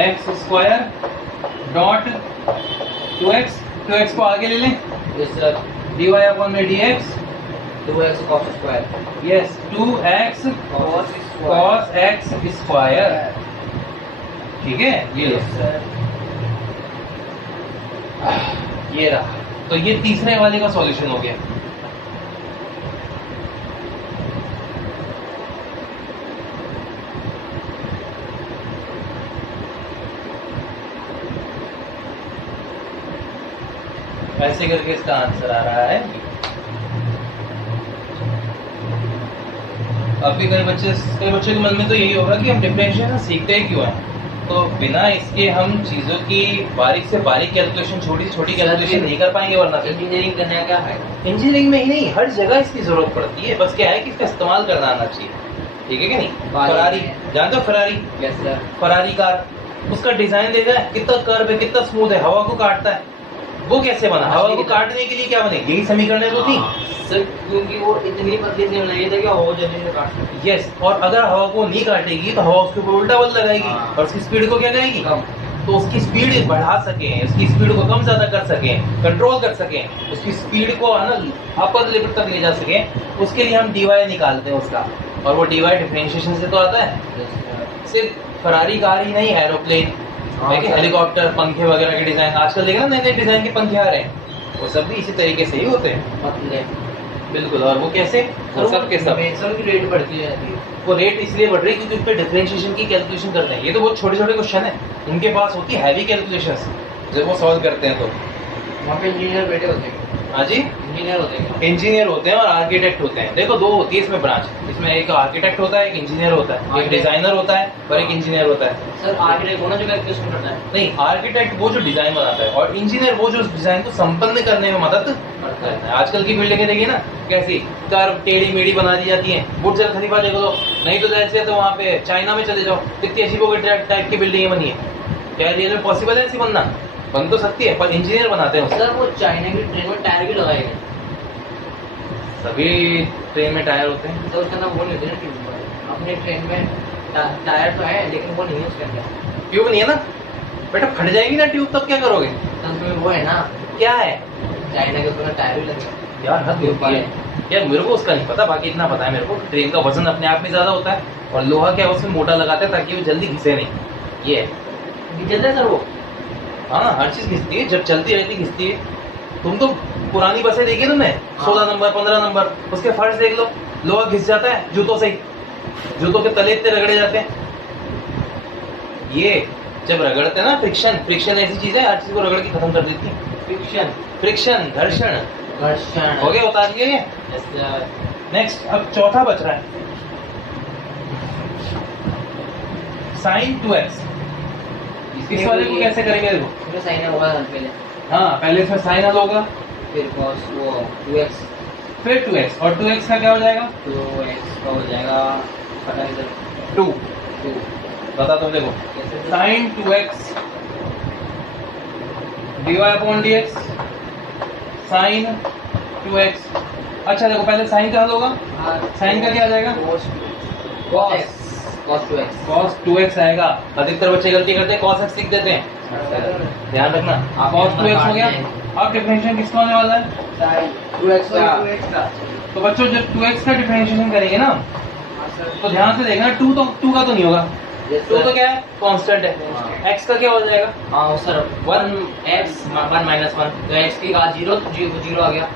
x square dot 2x को आगे ले लें, यस सर, dy अपॉन में dx 2x cos square. Yes 2x cos x square, ठीक है। ये लो, ये रहा। तो ये तीसरे वाले का सॉल्यूशन हो गया। ऐसे करके इसका आंसर आ रहा है। अभी कई बच्चे के मन में तो यही होगा कि हम डिफरेंशिएशन सीखते ही क्यों हैं। तो बिना इसके हम चीज़ों की बारीक से बारीक कैलकुलेशन, छोटी से छोटी कैलकुलेशन नहीं कर पाएंगे वरना फिर। इंजीनियरिंग करने का क्या है? इंजीनियरिंग में ही नहीं, हर जगह इसकी जरूरत पड़ती है, बस क्या है कि इसका इस्तेमाल करना आना चाहिए। ठीक है कि नहीं? फरारी जानते हो? Ferrari, yes sir. Ferrari car, उसका डिजाइन देखा है, कितना कर्व है, कितना स्मूथ है, हवा को काटता है। वो कैसे बना? हवा को काटने के लिए क्या बने? यही समीकरण तो थी सर, क्योंकि वो इतनी पतली सी बनाई था कि हवा जल्दी से काट सकती यस। और अगर हवा को नहीं काटेगी तो हवा उसके ऊपर उल्टा बल लगाएगी हाँ। और उसकी स्पीड को क्या करेगी? कम। तो उसकी स्पीड बढ़ा सकें, उसकी स्पीड को कम ज्यादा कर सकें, कंट्रोल कर सकें, उसकी स्पीड को है ना अपर लिमिट तक ले जा सकें, उसके लिए हम डीवाई निकालते हैं उसका। और वो डीवाई डिफरेंशिएशन से तो आता है। सिर्फ फरारी कार ही नहीं, एरोप्लेन, हेलीकॉप्टर, पंखे वगैरह के डिजाइन आजकल देखना नए नए डिजाइन के पंखे आ रहे हैं, वो सब भी इसी तरीके से ही होते हैं। पतले। बिल्कुल। और वो कैसे? वो सब के सब की रेट बढ़ती जाती है। वो रेट इसलिए बढ़ रही है क्योंकि उस पर डिफरेंशिएशन की कैलकुलेशन करते हैं। ये तो बहुत छोटे छोटे क्वेश्चन है, उनके पास होती है हैवी कैलकुलेशंस जब वो सॉल्व करते हैं। तो वहाँ पे इंजीनियर बैठे होते हैं। हाँ जी, इंजीनियर होते हैं। इंजीनियर होते हैं और आर्किटेक्ट होते हैं। देखो दो होती है इसमें ब्रांच, इसमें एक आर्किटेक्ट होता है, एक इंजीनियर होता है, एक डिजाइनर होता है और एक इंजीनियर होता है। सर आर्किटेक्ट वो ना जो कैलकुलेशन करता है? नहीं, आर्किटेक्ट वो जो डिजाइन बनाता है और इंजीनियर वो जो उस डिजाइन को संपन्न करने में मदद करता है। आजकल की बिल्डिंगें देखिए ना कैसी कर्व टेढ़ी मेढ़ी बना दी जाती हैं। बुर्ज खलीफा देख लो, नहीं तो जैसे तो वहाँ पे चाइना में चले जाओ, कितनी अजीबो टाइप की बिल्डिंगें बनी है। क्या रियल में पॉसिबल है ऐसी बनना? बन तो सकती है पर इंजीनियर बनाते हैं उसे। सर वो चाइना की ट्रेन में टायर भी लगाए गए। सभी ट्रेन में टायर होते हैं। तो उसका नाम वो नहीं होती ना ट्यूब। अपने ट्रेन में टायर तो है लेकिन वो नहीं है उसके अंदर। ट्यूब नहीं है ना बेटा, फट जाएगी ना ट्यूब, तब क्या करोगे? तो उसमें वो है ना, क्या है चाइना के उसमें टायर भी लगे। यार? हद होती है यार, मेरे को उसका नहीं पता, बाकी इतना पता है मेरे को ट्रेन का वजन अपने आप में ज्यादा होता है और लोहा क्या उसमें मोटा लगाते हैं ताकि वो जल्दी घिसे नहीं। ये है। जल्दी सर वो। हाँ, हर चीज घिसती है, जब चलती रहती घिसती है। तुम तो पुरानी बसें देखी तुमने, 16 नंबर 15 नंबर, उसके फर्श देख लो, लोहा घिस जाता है जूतों से ही, जूतों के तले इतने रगड़े जाते हैं। ये जब रगड़ते हैं ना, फ्रिक्शन ऐसी चीज है हर चीज को रगड़ के खत्म कर देती है। फ्रिक्शन घर्षण हो गया, उतार लिया ये। नेक्स्ट, अब चौथा बच रहा है, sin 2x। इस वाले को कैसे करेंगे? देखो साइन होगा पहले। हाँ, पहले इसमें साइन हल होगा, फिर cos वो 2x, फिर 2x, और 2x का क्या हो जाएगा? 2x का हो जाएगा पता नहीं सर 2। 2 बता तुम, देखो कैसे? sin 2x dy/dx sin 2x। अच्छा देखो, पहले साइन का हल होगा, साइन का क्या आ जाएगा? cos 2x। cos 2x आएगा। अधिकतर बच्चे गलती करते हैं cos x लिख देते हैं, ध्यान रखना। cos 2x हो गया। अब डिफरेंशिएशन किसका होने वाला है? sin 2x का। तो बच्चों जब 2x का डिफरेंशिएशन करेंगे ना तो ध्यान से देखना, 2 का तो नहीं होगा, 2 तो क्या है? कांस्टेंट है। x का क्या हो जाएगा? हाँ सर 1x 1 माइनस 1, तो x की का 0 आ गया।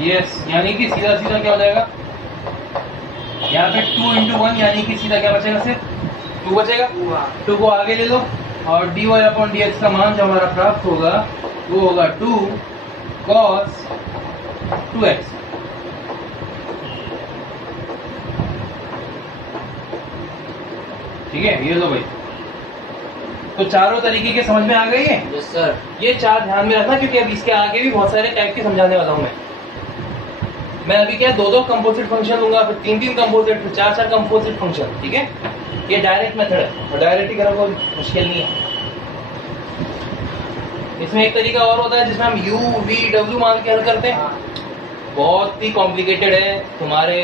यस, यानी कि सीधा सीधा क्या हो जाएगा यहाँ पे 2 into 1, यानी कि सीधा क्या बचेगा? सिर्फ 2 बचेगा। 2 को आगे ले लो और dy/dx का मान जो हमारा प्राप्त होगा वो होगा 2 cos 2x। ठीक है, ये लो भाई। तो चारों तरीके के समझ में आ गई है? Yes sir. ये चार ध्यान में रखना क्योंकि अब इसके आगे भी बहुत सारे टाइप के समझाने वाला हूँ मैं अभी क्या 2 कंपोजिट फंक्शन लूंगा, फिर 3 कंपोजिट, फिर 4 कंपोजिट फंक्शन। ठीक है, ये डायरेक्ट मेथड है और डायरेक्ट ही करना कोई मुश्किल नहीं है। इसमें एक तरीका और होता है जिसमें हम u v w मान के हल करते हैं, बहुत ही कॉम्प्लिकेटेड है, तुम्हारे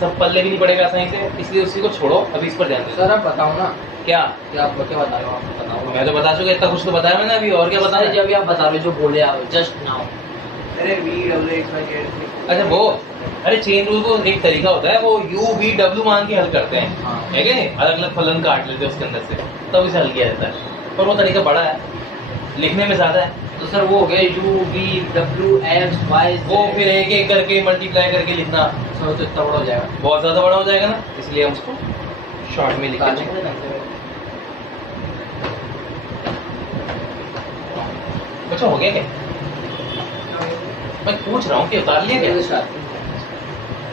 सब पल्ले भी नहीं पड़ेगा आसानी से, इसलिए उसी को छोड़ो, अभी इस पर ध्यान दो। सर आप बताओ ना क्या आप क्या बता रहे हो? आप बताओ। मैं तो बता चुका, इतना कुछ तो बताया मैंने अभी, और क्या बता सर जब आप बता रहे हो जो बोले आप जस्ट नाउ। अरे v/x अच्छा वो, अरे चेन रूल को एक तरीका होता है, वो u v w मान के हल करते हैं, हाँ। है क्या? अलग अलग फलन काट लेते हैं उसके अंदर से, तब इसे हल किया जाता है, पर वो तरीका बड़ा है, लिखने में ज्यादा है। तो सर वो हो गया u v w x y z, वो फिर एक एक करके मल्टीप्लाई करके लिखना सर तो इतना बड़ा हो जाएगा। बहुत ज्यादा बड़ा हो जाएगा ना, इसलिए हम उसको शॉर्ट में लिखते हैं। बच्चा हो गया क्या? मैं पूछ रहा हूँ कि उतार लिया क्या?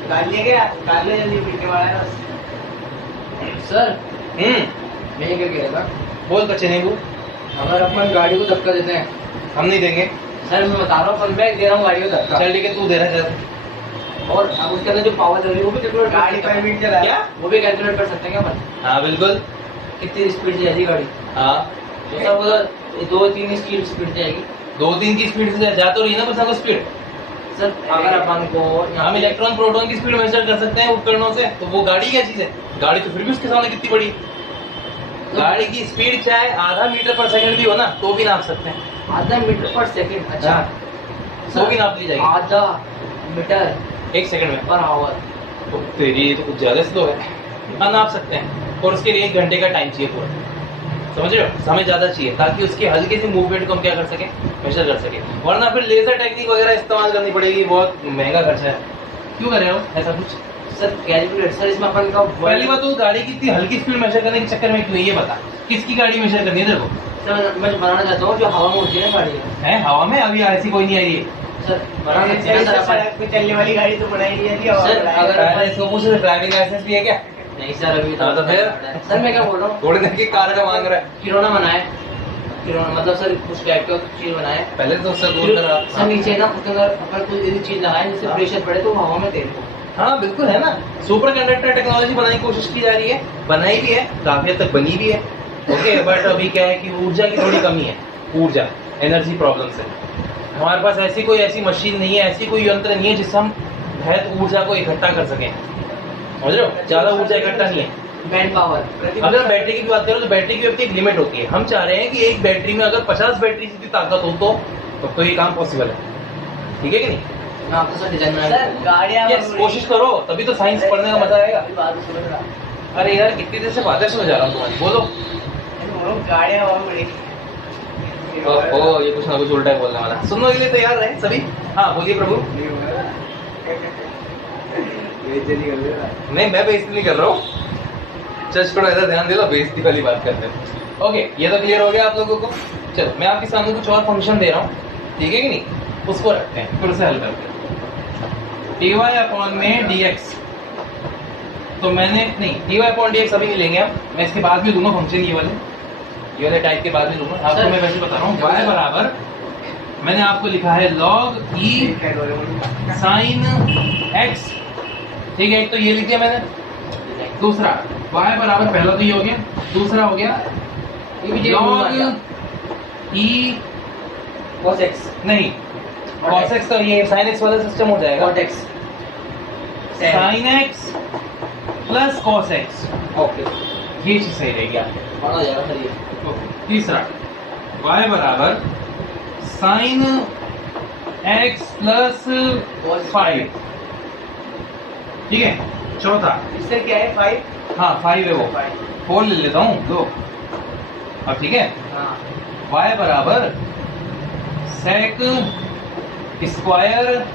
काल लिए क्या काल ले जल्दी पीछे वाला है बस। सर मैं ये क्या कह रहा था, बोल कच्चे नहीं बोल, अगर अपन गाड़ी को धक्का देते हैं, हम नहीं देंगे। सर मैं बता रहा हूँ फन बैग दे रहा हूँ गाड़ी को धक्का, चल ठीक है, तू दे रहा है चल। और अब उसके अंदर जो पावर चल रही है वो भी कैलकुलेट गाड़ी 5 मिनट चला क्या? वो भी कैलकुलेट कर सकते हैं क्या अपन, हाँ बिल्कुल। कितनी स्पीड से जाएगी गाड़ी। हाँ तो सर वो 2-3 स्पीड जाएगी 2-3 की स्पीड से जा तो रही ना बस आपको स्पीड। सर। अगर अपन को हम इलेक्ट्रॉन प्रोटॉन की स्पीड मेजर कर सकते हैं उपकरणों से, तो वो गाड़ी क्या चीज है? गाड़ी तो फिर भी उसके सामने कितनी बड़ी। गाड़ी की स्पीड चाहे आधा मीटर पर सेकंड भी हो ना तो भी नाप सकते हैं। आधा मीटर पर सेकंड, अच्छा तो भी नाप ली जाएगी आधा मीटर 1 सेकंड में। Per hour. तो तेरी ये तो कुछ ज्यादा स्लो है। हाँ नाप सकते हैं, और उसके लिए 1 घंटे का टाइम चाहिए पूरा, समझ रहे हो? समय ज्यादा चाहिए ताकि उसके हल्के सी मूवमेंट को हम क्या कर सके, मेजर कर सके। वरना फिर लेजर टेक्निक वगैरह इस्तेमाल करनी पड़ेगी, बहुत महंगा खर्चा है। क्यों कर रहे हो ऐसा कुछ? सर कैलकुलेट सर इसमें अपन का पहली बात तो गाड़ी की इतनी हल्की स्पीड मेजर करने के चक्कर में क्यों है ये बता। किसकी गाड़ी मेजर करनी है तेरे को? सर मैं बनाना चाहता हूँ जो हवा में होती है ना गाड़ी है हवा में? अभी ऐसी कोई नहीं आई है। सर बनाना चाहिए सर अपन। सड़क पे चलने वाली गाड़ी तो बनाई नहीं जाती हवा सर, में। अगर- पहले इसको पूछ, ड्राइविंग लाइसेंस भी है क्या? नहीं सर अभी हाँ, तो फिर? सर मैं क्या बोल रहा हूँ, थोड़ी देर की कार का मांग रहा है। खिलौना बनाए, खिलौना मतलब सर कुछ टाइप का चीज बनाए, पहले तो उससे दूर करा। सर नीचे ना उसके अंदर अपन कोई ऐसी चीज लगाए जिससे हाँ। प्रेशर पड़े तो वो हवा में तेल हो। हाँ बिल्कुल है ना, सुपर कंडक्टर टेक्नोलॉजी बनाने की कोशिश की जा रही है, बनाई भी है, काफी हद तक बनी भी है। ओके बट अभी क्या है कि ऊर्जा की थोड़ी कमी है, ऊर्जा एनर्जी प्रॉब्लम से। हमारे पास ऐसी मशीन नहीं है, ऐसी कोई यंत्र नहीं है जिससे हम बहुत ऊर्जा को इकट्ठा कर सकें, समझ रहे हो? ज्यादा ऊर्जा इकट्ठा नहीं है। Man power. अगर बैटरी की बात करो तो बैटरी की अपनी एक लिमिट होती है। हम चाह रहे हैं कि एक बैटरी में अगर 50 बैटरी जितनी ताकत हो तो ये काम पॉसिबल है, ठीक है कि नहीं? मैं आपको सर डिजाइन बना सर गाड़ियाँ Yes, कोशिश करो, तभी तो साइंस पढ़ने का मजा आएगा। बात समझ रहा। अरे यार कितनी देर से बातें सुन जा रहा हूँ तुम्हारी, बोलो। गाड़ियाँ हवा में उड़ेगी। ओह ये कुछ ना कुछ उल्टा ही बोलने वाला। सुनने के लिए तैयार रहे सभी। हाँ बोलिए प्रभु। बेइज्जती कर रहे हो। नहीं मैं बेइज्जती नहीं कर रहा हूँ, जज थोड़ा ऐसा ध्यान दे लो, बेइज्जती वाली बात करते हैं। ओके ये तो क्लियर हो गया आप लोगों को। चलो मैं आपके सामने कुछ और फंक्शन दे रहा हूँ, ठीक है कि नहीं? उसको रखते हैं, फिर उसे हल करते हैं। dy अपॉन में dx, तो मैंने नहीं dy अपॉन dx अभी नहीं लेंगे हम, मैं इसके बाद भी दूंगा फंक्शन, ये वाले टाइप के बाद में दूंगा आपको। मैं वैसे बता रहा हूँ y बराबर मैंने आपको लिखा है log e sin x, ठीक है? एक तो ये लिख दिया मैंने। दूसरा y बराबर, पहला तो ये हो गया, दूसरा हो गया log e cos x नहीं cos x, तो ये sin x वाला सिस्टम हो जाएगा, cot x sin x plus cos x। Okay ये चीज सही रहेगी आपको। बड़ा हो जाएगा सर ये। तीसरा y बराबर sin x प्लस 5, ठीक है? चौथा इससे क्या है 5? हाँ 5 है वो, 4 ले लेता हूँ 2। अब ठीक है, हाँ y बराबर sec स्क्वायर,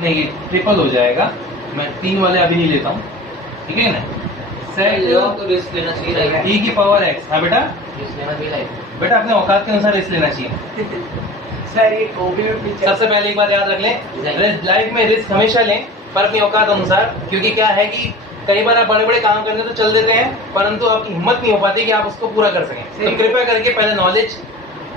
नहीं ये ट्रिपल हो जाएगा, मैं 3 वाले अभी नहीं लेता हूँ, ठीक है ना? लोगों sec को रिस्क लेना चाहिए रहेगा, e की पावर x। हाँ बेटा, रिस्क लेना चाहिए रहेगा। बेटा अपने औकात के अनुसार रिस्क लेना चाहिए। सर ये कॉपी में पीछे सबसे पहले एक बात याद रख लें, लाइफ में रिस्क हमेशा लें पर अपनी औकात अनुसार, क्योंकि क्या है कि कई बार आप बड़े बड़े काम करने तो चल देते हैं परंतु आपकी हिम्मत नहीं हो पाती कि आप उसको पूरा कर सकें। तो कृपया करके पहले नॉलेज,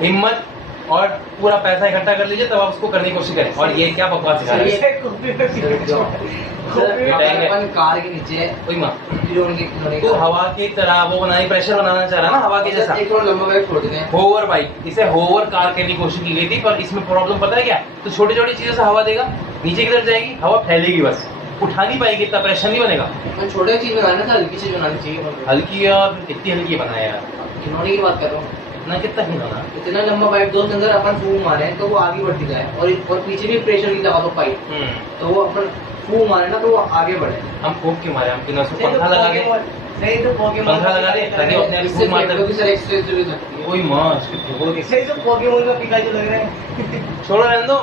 हिम्मत और पूरा पैसा इकट्ठा कर लीजिए, तब आप उसको करने की कोशिश करें। और ये क्या बकवास सिखा रहे हैं? कॉपी में पीछे सर अपन कार के नीचे कोई माँ खिलौने के तो हवा की तरह वो बनाई, प्रेशर बनाना चाह रहा है ना हवा के जैसा, एक और लंबा बैग छोड़ देते हैं। होवर बाइक, इसे होवर कार करने की कोशिश की गई थी, पर इसमें प्रॉब्लम पता है क्या? तो छोटी छोटी चीजों से हवा देगा, नीचे की तरफ जाएगी, हवा फैलेगी, बस उठा नहीं पाएगी, इतना प्रेशर नहीं बनेगा। मैं छोटे चीज बनाना था, हल्की चीज बनानी चाहिए। हल्की और कितनी हल्की बनाया यार, खिलौने की बात कर रहा हूँ। इतना कितना ही होना। इतना लंबा पाइप दो के अंदर अपन फूक मारे तो वो आगे बढ़ती जाए, और पीछे भी प्रेशर की लगा दो पाइप, तो वो अपन फूक मारे ना तो वो आगे बढ़े। हम फूक के मारे, हम कितना पंखा लगा दे, सही तो पोकेमॉन पंखा लगा दे ताकि अपने आप इससे फूक मारते फेंको की सर एक्सरसाइज भी सकती है। कोई माँ फूको के सही तो पोकेमॉन का पिकाचू लग रहा है। छोड़ो रहने दो,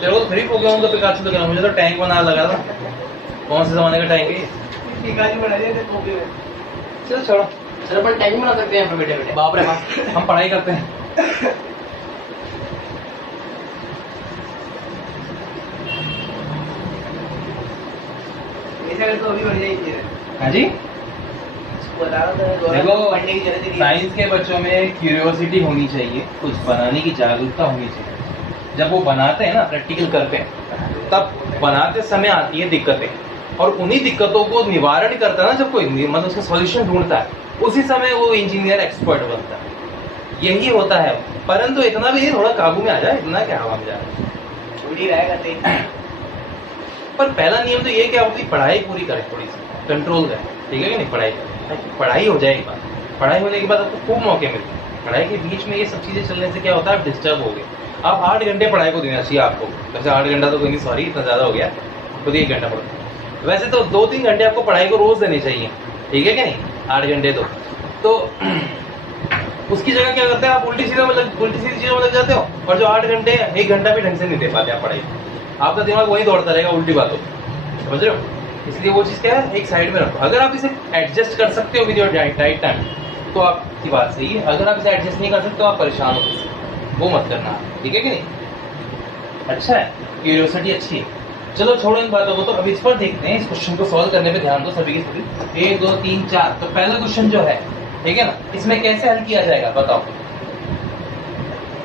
तेरे को तो फ्री पोकेमॉन का पिकाचू लग रहा, मुझे तो टैंक बना लगा था। कौन से जमाने का टैंक है? पिकाचू बना दिया था कॉपी में। चलो छोड़ो, सर अपन टैंक बना सकते हैं बैठे बैठे। बाप रे बाप, हम पढ़ाई करते हैं। करे तो अभी बन जाएगी। हाँ जी, बता रहा था देखो पढ़ने की जरूरत नहीं। साइंस के बच्चों में क्यूरियोसिटी होनी चाहिए, कुछ बनाने की जागरूकता होनी चाहिए। जब वो बनाते हैं ना, प्रैक्टिकल करते हैं, तब बनाते समय आती है दिक्कतें, और उन्हीं दिक्कतों को निवारण करता है ना जब कोई, मतलब उसका सॉल्यूशन ढूंढता है, उसी समय वो इंजीनियर एक्सपर्ट बनता है। यही होता है, परंतु इतना भी नहीं, थोड़ा काबू में आ जाए, इतना क्या हवा में जा रहा है। छुट्टी रहेगा तेज। पर पहला नियम तो ये है कि आप अपनी पढ़ाई पूरी करें, थोड़ी सी कंट्रोल करें, ठीक है कि नहीं? पढ़ाई करें, ताकि पढ़ाई हो जाए एक बार। पढ़ाई होने के बाद आपको खूब मौके मिलते हैं। पढ़ाई के बीच में ये सब चीजें चलने से क्या होता है, आप डिस्टर्ब हो गए। आप 8 घंटे पढ़ाई को देना चाहिए आपको, वैसे 8 घंटा तो कोई नहीं, सॉरी इतना ज्यादा हो गया, खुद 1 घंटा पढ़ो। वैसे तो 2-3 घंटे आपको पढ़ाई को रोज देने चाहिए, ठीक है कि नहीं? 8 घंटे तो उसकी जगह क्या करते हैं आप, उल्टी सीधी चीजों में लग जाते हो, और जो 8 घंटे 1 घंटा भी ढंग से नहीं दे पाते आप पढ़ाई को। आपका दिमाग वही दौड़ता रहेगा उल्टी बातों, समझ रहे हो? इसलिए वो चीज क्या है, एक साइड में रखो। अगर आप इसे एडजस्ट कर सकते हो विद योर राइट टाइम, तो आपकी बात सही है। अगर आप इसे एडजस्ट नहीं कर सकते तो आप परेशान हो सकते, वो मत करना, ठीक है कि नहीं? अच्छा है, क्यूरियोसिटी अच्छी है। चलो छोड़ो इन बातों को, तो अभी इस पर देखते हैं, इस क्वेश्चन को सॉल्व करने पे ध्यान दो सभी की सभी। 1 2 3 4, तो पहला क्वेश्चन जो है, ठीक है ना, इसमें कैसे हल किया जाएगा बताओ?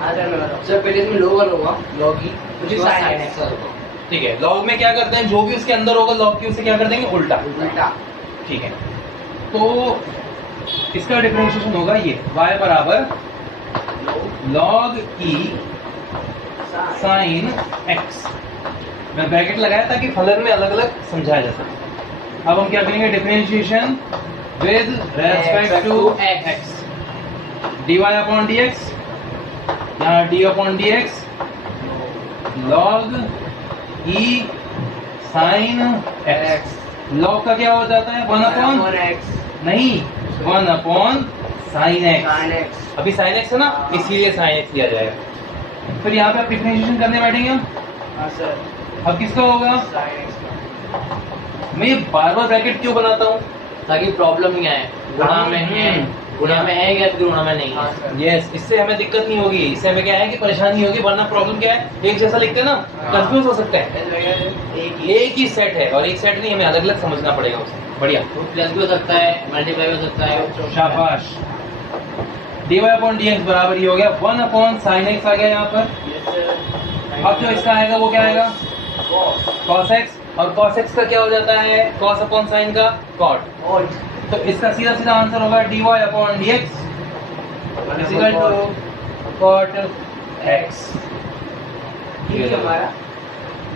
सर पहले इसमें लॉग होगा, लॉग की मुझे sin x ठीक है, लॉग में क्या करते हैं, जो भी उसके अंदर होगा लॉग की, उसे क्या कर देंगे, उल्टा। उल्टा। ठीक है, तो इसका डिफरेंशिएशन होगा ये, y बराबर log e sin x। मैं ब्रैकेट लगाया ताकि फलन में अलग अलग समझाया जा सके। अब हम क्या करेंगे, differentiation with respect to x, dy upon dx, यहाँ d upon dx log e sin x। log का क्या हो जाता है, 1 अपॉन x नहीं, 1 upon sin x। sin x। अभी sin x है ना, इसीलिए sin x लिया जाएगा। फिर यहाँ पे आप डिफरेंशिएशन करने बैठेंगे हम। हाँ सर, अब किसका होगा, sin x। मैं ये बार बार ब्रैकेट क्यों बनाता हूँ, ताकि प्रॉब्लम नहीं आए, गुणा में है, गुणा में है या फिर गुणा में नहीं हाँ है। सर। यस, इससे हमें दिक्कत नहीं होगी, इससे हमें क्या है कि परेशानी होगी, वरना प्रॉब्लम क्या है, एक जैसा लिखते हैं ना, हाँ। कंफ्यूज हो सकता है। एक एक ही सेट है, और एक सेट नहीं, हमें अलग अलग समझना पड़ेगा उसे। बढ़िया, तो प्लस भी हो सकता है, मल्टीप्लाई हो सकता है। शाबाश। dy अपॉन dx बराबर ही हो गया 1 अपॉन sin x आ गया यहाँ पर। अब जो इसका आएगा वो क्या आएगा, cos x, और cos x का क्या हो जाता है, cos अपॉन sin का cot। और तो इसका सीधा सीधा आंसर होगा dy upon dx equal to cot x। ठीक है हमारा।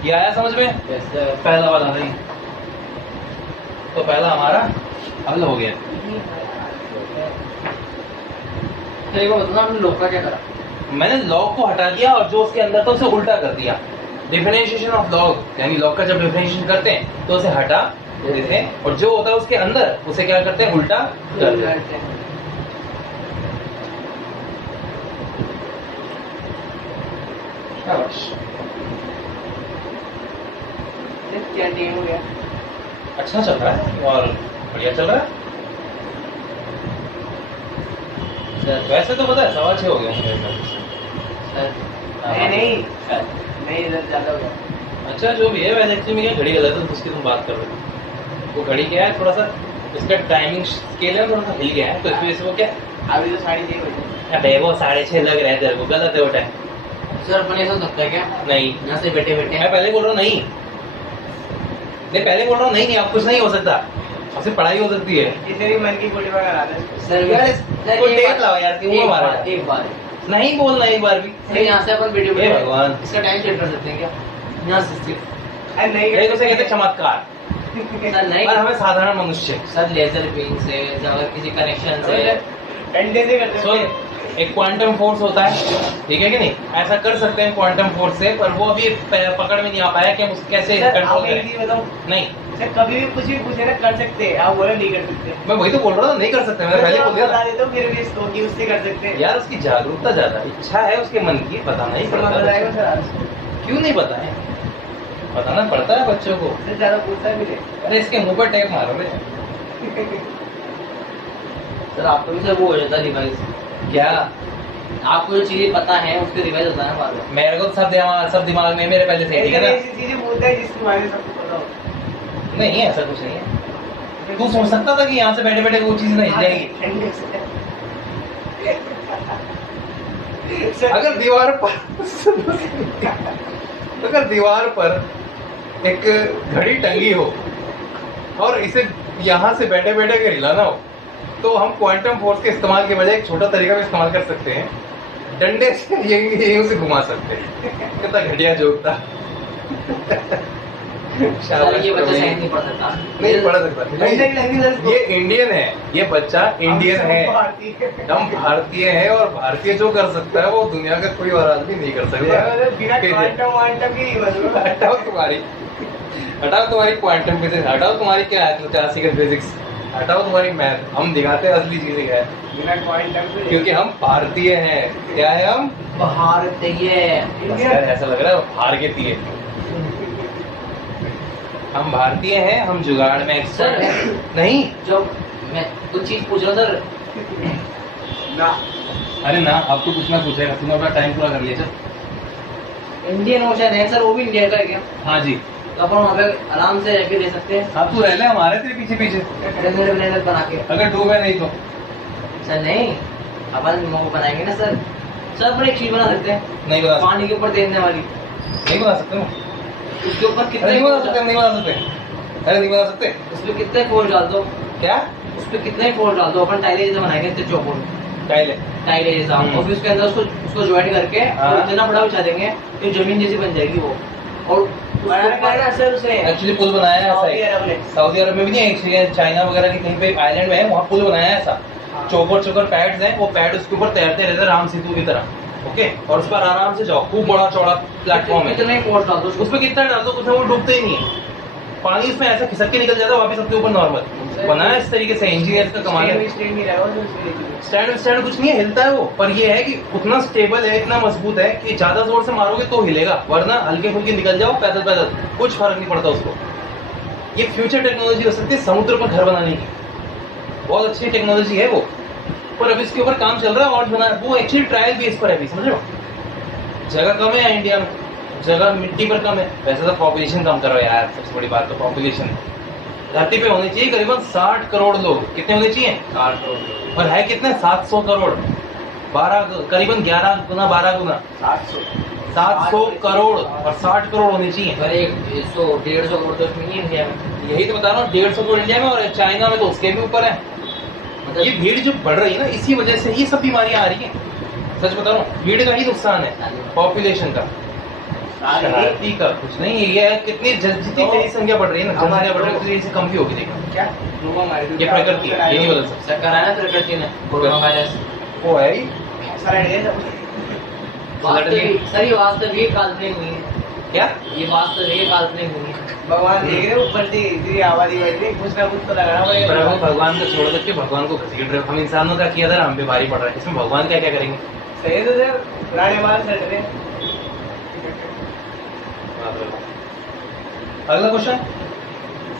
ये आया समझ में, Yes, sir. पहला वाला नहीं, तो पहला हमारा हल हो गया। तो एक बार बताना, हमने लॉग का क्या करा? मैंने लॉग को हटा दिया और जो उसके अंदर था उसे उल्टा कर दिया। डिफरेंशिएशन ऑफ लॉग, यानी लॉग का जब डिफरेंशिएशन करते हैं तो उसे हटा देते हैं, और जो होता है उसके अंदर उसे क्या करते हैं, उल्टा कर देते हैं। शाबाश, क्या टेन हो गया? अच्छा चल रहा है और बढ़िया चल रहा है। वैसे तो पता है 6:15 हो गए होंगे मेरे ख्याल से। नहीं नहीं शायद। नहीं, इधर ज्यादा हो गया। अच्छा जो भी है, वैसे एक्चुअली मेरी घड़ी गलत है जिसकी तुम बात कर रहे हो, वो घड़ी क्या है, थोड़ा सा इसका टाइमिंग स्केल है थोड़ा सा हिल गया है, तो इस वजह से वो क्या, अभी तो 6:30 बजे। अबे वो 6:30 लग रहा है तेरे को, गलत है वो टाइम। सर अपन ऐसा हो सकता है क्या, नहीं, यहाँ से बैठे बैठे मैं पहले बोल रहा हूँ नहीं, पहले बोल रहा हूँ नहीं, आप कुछ नहीं हो सकता, आपसे पढ़ाई हो सकती है। इसे भी मन की गोली में करा दे। सर यार, सर, कोई एक टेप बार- लाओ यार, कि वो एक मारा बार- है। एक बार नहीं बोलना एक बार भी। सर, यहाँ से अपन बैठे हे बैठे भगवान, इसका टाइम सेट कर सकते हैं क्या, यहाँ से सिर्फ। अरे नहीं ये तो उसे कहते हैं चमत्कार, सर नहीं, और हमें साधारण मनुष्य। सर लेजर पिन से या अगर किसी कनेक्शन से। डंडे से करते सो एक क्वांटम फोर्स होता है, ठीक है कि नहीं, ऐसा कर सकते हैं क्वांटम फोर्स से, पर वो अभी पकड़ में नहीं आ पाया कि हम उसे कैसे सर, कंट्रोल आप एक करें। चीज बताओ, नहीं, सर कभी भी कुछ भी पूछे ना कर सकते हैं, आप बोले नहीं कर सकते। मैं वही तो बोल रहा था, नहीं कर सकते, मैं पहले बोल दिया बता था। देता हूँ फिर भी इसको कि उससे कर सकते हैं। यार उसकी जागरूकता ज्यादा, इच्छा है उसके मन की, बताना ही पड़ता बताएगा है। सर आज। क्यों नहीं बताएं, बताना पड़ता है बच्चों को। सर ज्यादा पूछता है मिले। अरे इसके मुंह पर टेप मारो रे। सर आपको भी सर वो हो जाता है रिवाइज, क्या, आपको जो चीजें पता है उसके रिवाइज होता है ना बार बार। मेरे को सब दिमाग में मेरे पहले से, ठीक है ना। ऐसी चीजें बोलता है जिसके बारे में सबको पता होता नहीं ऐसा कुछ नहीं है। तू सोच सकता था कि यहाँ से बैठे बैठे वो चीज नहीं जाएगी? अगर दीवार पर एक घड़ी टंगी हो और इसे यहाँ से बैठे बैठे अगर हिलाना हो, तो हम क्वांटम फोर्स के इस्तेमाल के बजाय एक छोटा तरीका भी इस्तेमाल कर सकते हैं, डंडे से यही उसे घुमा सकते हैं। कितना घटिया जोक था। सर ये बच्चा साइंस नहीं पढ़ सकता। नहीं पढ़ सकता। ये इंडियन है, ये बच्चा इंडियन है, हम भारतीय हैं, और भारतीय जो कर सकता है वो दुनिया का कोई और आदमी नहीं कर सकता। हटाओ तुम्हारी क्वांटम फिजिक्स, हटाओ तुम्हारी क्या है क्लासिकल फिजिक्स, हटाओ तुम्हारी मैथ, हम दिखाते हैं असली चीजें क्या है, क्योंकि हम भारतीय हैं। क्या है हम? भारतीय। ऐसा लग रहा है हार के तीय। हम भारतीय हैं, हम जुगाड़ में एक्सपर्ट हैं। नहीं, जब मैं कुछ चीज पूछ रहा हूँ सर। ना, अरे ना, अब तो कुछ ना पूछेगा, तुमने अपना टाइम पूरा कर लिया। चल, इंडियन ओशन है सर, वो भी इंडिया का है क्या? हाँ जी, तो अपन वहाँ पे आराम से रह के दे सकते हैं। अब तू रह ले हमारे तेरे पीछे पीछे, प्लेनेट बना के। अगर डूबे नहीं तो। सर नहीं, अपन वो बनाएंगे ना सर। सर अपन एक चीज बना सकते हैं, नहीं बना सकते, पानी के ऊपर तैरने वाली। नहीं बना सकते ना। उसके ऊपर अरे कितने नहीं बना सकते, नहीं बना सकते, अरे नहीं बना सकते। उसमें कितने फोर्स डाल दो, क्या उसपे कितने फोर्स डाल दो, अपन टाइले जैसा बनाएंगे इतने चौकोर, टाइल है? टाइले जैसा, और फिर उसके अंदर उसको ज्वाइन करके हाँ। इतना बड़ा बिछा देंगे तो जमीन जैसी बन जाएगी वो। और सर उसे एक्चुअली पुल बनाया है सऊदी ऐसा अरब ने। सऊदी अरब में भी नहीं, एक्चुअली चाइना वगैरह की कहीं पे आइलैंड में है, वहाँ पुल बनाया है ऐसा। चौकोर चौकोर पैड्स हैं, वो पैड उसके ऊपर तैरते रहते हैं राम सेतु की तरह। ओके, और उस पर आराम से जाओ, खूब बड़ा चौड़ा प्लेटफॉर्म है। कितना ही फोर्स डाल दो उस पर कितना डाल दो, कुछ वो डूबते ही नहीं है, पानी उसमें ऐसा खिसक के निकल जाता है वापस सबके ऊपर नॉर्मल। बनाया इस तरीके से, इंजीनियर्स का कमाल है। स्टैंड कुछ नहीं है, हिलता है वो, पर ये है कि उतना स्टेबल है, इतना मजबूत है कि ज्यादा जोर से मारोगे तो हिलेगा, वरना हल्के फुल्के निकल जाओ पैदल पैदल कुछ फर्क नहीं पड़ता उसको। ये फ्यूचर टेक्नोलॉजी हो सकती है समुद्र पर घर बनाने की, बहुत अच्छी टेक्नोलॉजी है वो, पर अब इसके ऊपर काम चल रहा है और बना, वो एक्चुअली ट्रायल बेस पर है अभी, समझ लो। जगह कम है इंडिया में, जगह मिट्टी पर कम है, वैसे तो पॉपुलेशन कम करो यार, सबसे बड़ी बात तो पॉपुलेशन। धरती पे होने चाहिए करीबन 60 करोड़ लोग, कितने होने चाहिए? 60 करोड़, और है कितने? 700 करोड़, 12 करीबन 11 गुना 12 गुना 700 करोड़, और 60 करोड़ होने चाहिए। पर एक 100-150 करोड़ तो इसमें ही इंडिया में। यही तो बता रहा हूँ, 150 करोड़ इंडिया में, और चाइना में तो उसके भी ऊपर है। ये भीड़ जो बढ़ रही है ना, इसी वजह से ये सब बीमारियां आ रही हैं। सच बता रहा हूँ, भीड़ का ही नुकसान है, पॉपुलेशन का, शरारती का कुछ नहीं। ये है कितनी जितनी तेजी संख्या बढ़ रही है ना, जनसंख्या बढ़ रही है, इससे कम भी होगी। देखा क्या, ये प्रकृति है, ये नहीं बदल सकता। सर कराया ना प्रकृति ने कोरोना वायरस, वो है ही सर ये वास्तविक काल्पनिक नहीं है। क्या, ये वास्तविक काल्पनिक नहीं है। भगवान देख रहे ऊपर से इतनी आबादी बढ़ रही है, कुछ ना कुछ तो लगाना पड़ेगा। पर हम भगवान को छोड़ करके भगवान को घसीट रहे, हम इंसानों का किया था, हम पे भारी पड़ रहा है, इसमें भगवान क्या क्या करेंगे? सही है तो सर, पुराने बाल सट रहे। अगला क्वेश्चन,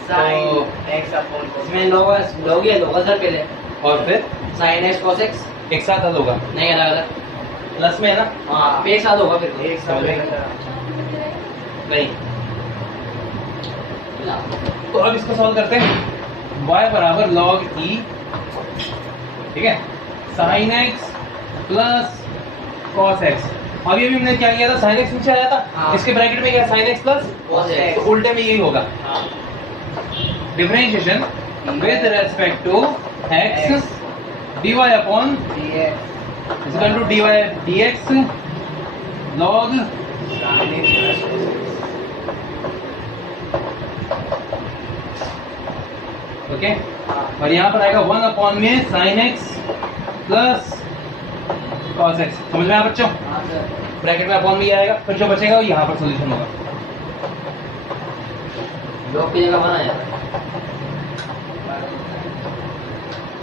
साइन एक्स अपॉन कोस। इसमें लोग ये लोग सर पहले, और फिर साइन एक्स cos x एक साथ हल होगा, नहीं अलग अलग। प्लस में है ना? हाँ एक साथ होगा फिर तो। एक साथ नहीं, तो अब इसको सॉल्व करते हैं। y बराबर log e, ठीक है, sin x plus cos x। अभी अभी हमने क्या किया था, sin x नीचे आया था, हाँ। इसके ब्रैकेट में क्या, sin x plus cos x। तो उल्टे में यही होगा, differentiation with respect to x dy upon is equal to dy dx log okay, और यहाँ पर आएगा 1 अपॉन में sin x plus cos x। समझ में आया बच्चों? हाँ सर। ब्रैकेट में अपॉन में ये आएगा, फिर जो बचेगा वो यहाँ पर सॉल्यूशन होगा। लोग की जगह बना है,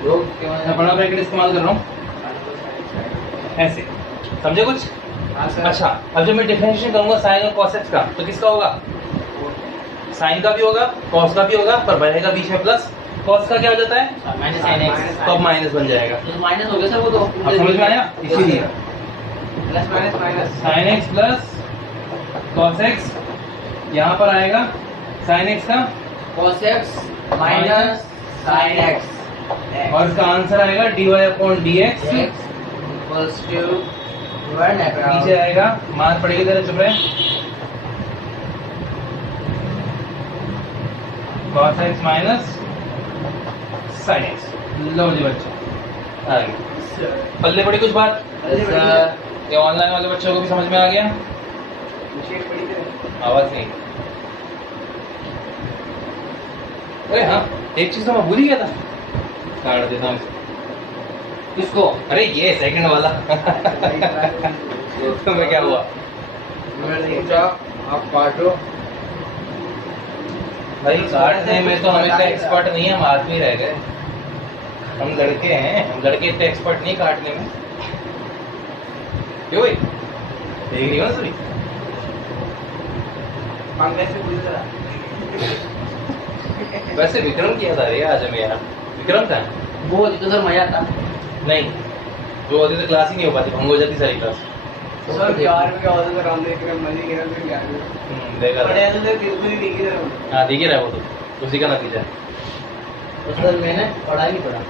लोग के मैं बड़ा ब्रैकेट इस्तेमाल कर रहा हूँ ऐसे, समझे कुछ? अच्छा, अब जब मैं डिफरेंशिएशन करूंगा साइन और cos x का, तो किसका होगा? साइन का भी होगा, cos का भी होगा, पर बढ़ेगा बीच में प्लस। cos का क्या हो जाता है? माइनस sin x, तो अब माइनस बन जाएगा। तो माइनस हो गया सर वो तो। अब समझ में आया? इसीलिए plus minus minus sin x plus cos x, यहाँ पर आएगा sin x का cos x minus sin x और इसका आंसर आएगा dy/dx x equals to 1 नीचे आएगा, मान पड़ेगी तेरे, चुप रहे। cos x minus sin x। लो जी बच्चा, आगे पल्ले पड़ी कुछ बात। सर ये ऑनलाइन वाले बच्चों को भी समझ में आ गया? आवाज नहीं। अरे हाँ, एक चीज तो मैं भूल ही गया था, काट देता हूँ किसको? अरे ये सेकंड वाला तुम्हें क्या हुआ? आप काटो भाई काटने में तो हम इतने एक्सपर्ट नहीं है, हम आदमी रह गए, हम लड़के हैं, हम लड़के इतने एक्सपर्ट नहीं काटने में। क्यों भाई, देख रही हो ना सुनी? वैसे विक्रम किया था रे आज हमें यार, विक्रम था वो होती तो सर मजा आता। नहीं, जो होती तो क्लास ही नहीं हो पाती, भंग हो जाती सारी क्लास। सर प्यार में क्या होता था, राम देख रहे मजे के रहे क्या देखा पढ़े था। तो बिल्कुल ही नहीं गिरा। हाँ दिख ही रहा है वो तो, उसी का नतीजा है। तो सर मैंने पढ़ाई नहीं पढ़ा,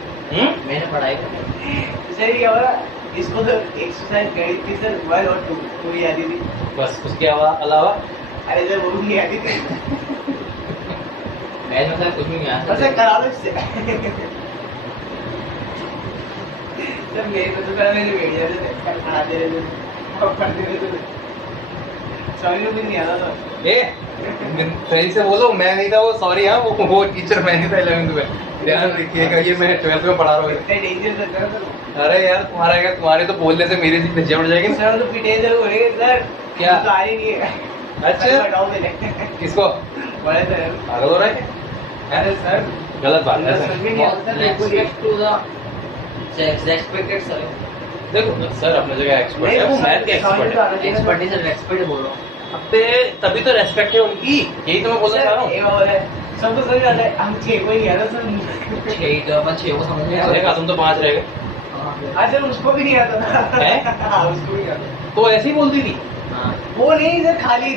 मैंने पढ़ाई करी। सर क्या हो रहा, इसको तो एक्सरसाइज करी थी सर 1 और 2 पूरी आती थी। बस उसके अलावा अरे सर वो भी नहीं आती थी। मैथ में सर कुछ भी नहीं आता। सर करा दो इससे। सर मेरे को तो पहले मेरी वीडियो से पढ़ाते रहते थे और पढ़ते रहते थे, समझ में भी नहीं आता था। ए सही से बोलो, मैं नहीं था वो, सॉरी। हाँ वो टीचर मैं नहीं था 11th में, ध्यान रखिएगा, ये मैं 12th में पढ़ा रहा हूँ। इतने डेंजर लगता है सर। अरे यार तुम्हारा क्या, तुम्हारे तो बोलने से मेरी भी झड़ जाएगी। सर तो पिटे जरूर है सर, क्या? तो आ ही नहीं है। अच्छा। सर हटाओ पहले। किसको बड़े सर पागल हो रहा है? अरे सर गलत बात है सर सर। भी नहीं आता बिल्कुल ही। Respect to the expected sir। देखो सर अपने जगह एक्सपर्ट है, वो मैथ के एक्सपर्ट है। एक्सपर्ट सर, रेस्पेक्ट बोल रहा हूँ। अबे तभी तो रेस्पेक्ट है उनकी, यही तो मैं बोलना चाह रहा सर, ये हूँ। और है, सबको समझ आता है, हम 6 को ही नहीं आता सर। 6 तो अपन 6 को समझ में आ देखा, तुम तो 5 रह गए। हाँ सर उसको भी नहीं आता था। हैं? हाँ उसको भी नहीं आता। तो ऐसे ही बोलती थी। हाँ। वो नहीं सर खाली,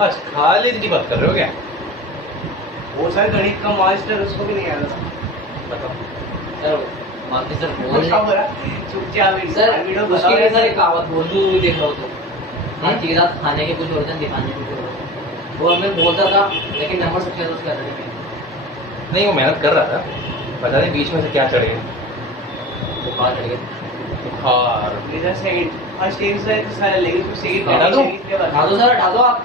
अच्छा खालिद की बात कर रहे हो क्या? वो सर गणित का मास्टर, उसको भी नहीं आता था। बताओ। सर बाकी सर वो बोल क्या बोला, चुपचाप सर वीडियो उसके लिए सर एक बताओ। कहावत बोल दूँ, देख रहा हो तो हाथी के साथ खाने के कुछ होते हैं, दिखाने के कुछ होते हैं। वो हमें बोलता था, लेकिन नंबर सबसे ज्यादा उसका आता नहीं। नहीं वो मेहनत कर रहा था, पता नहीं बीच में से क्या चढ़ गया। बुखार चढ़ गया। बुखार। इधर सेकंड फर्स्ट टाइम से तो सारे लेकिन उसको सेकंड हटा दो। हटा दो सर, हटा दो आप।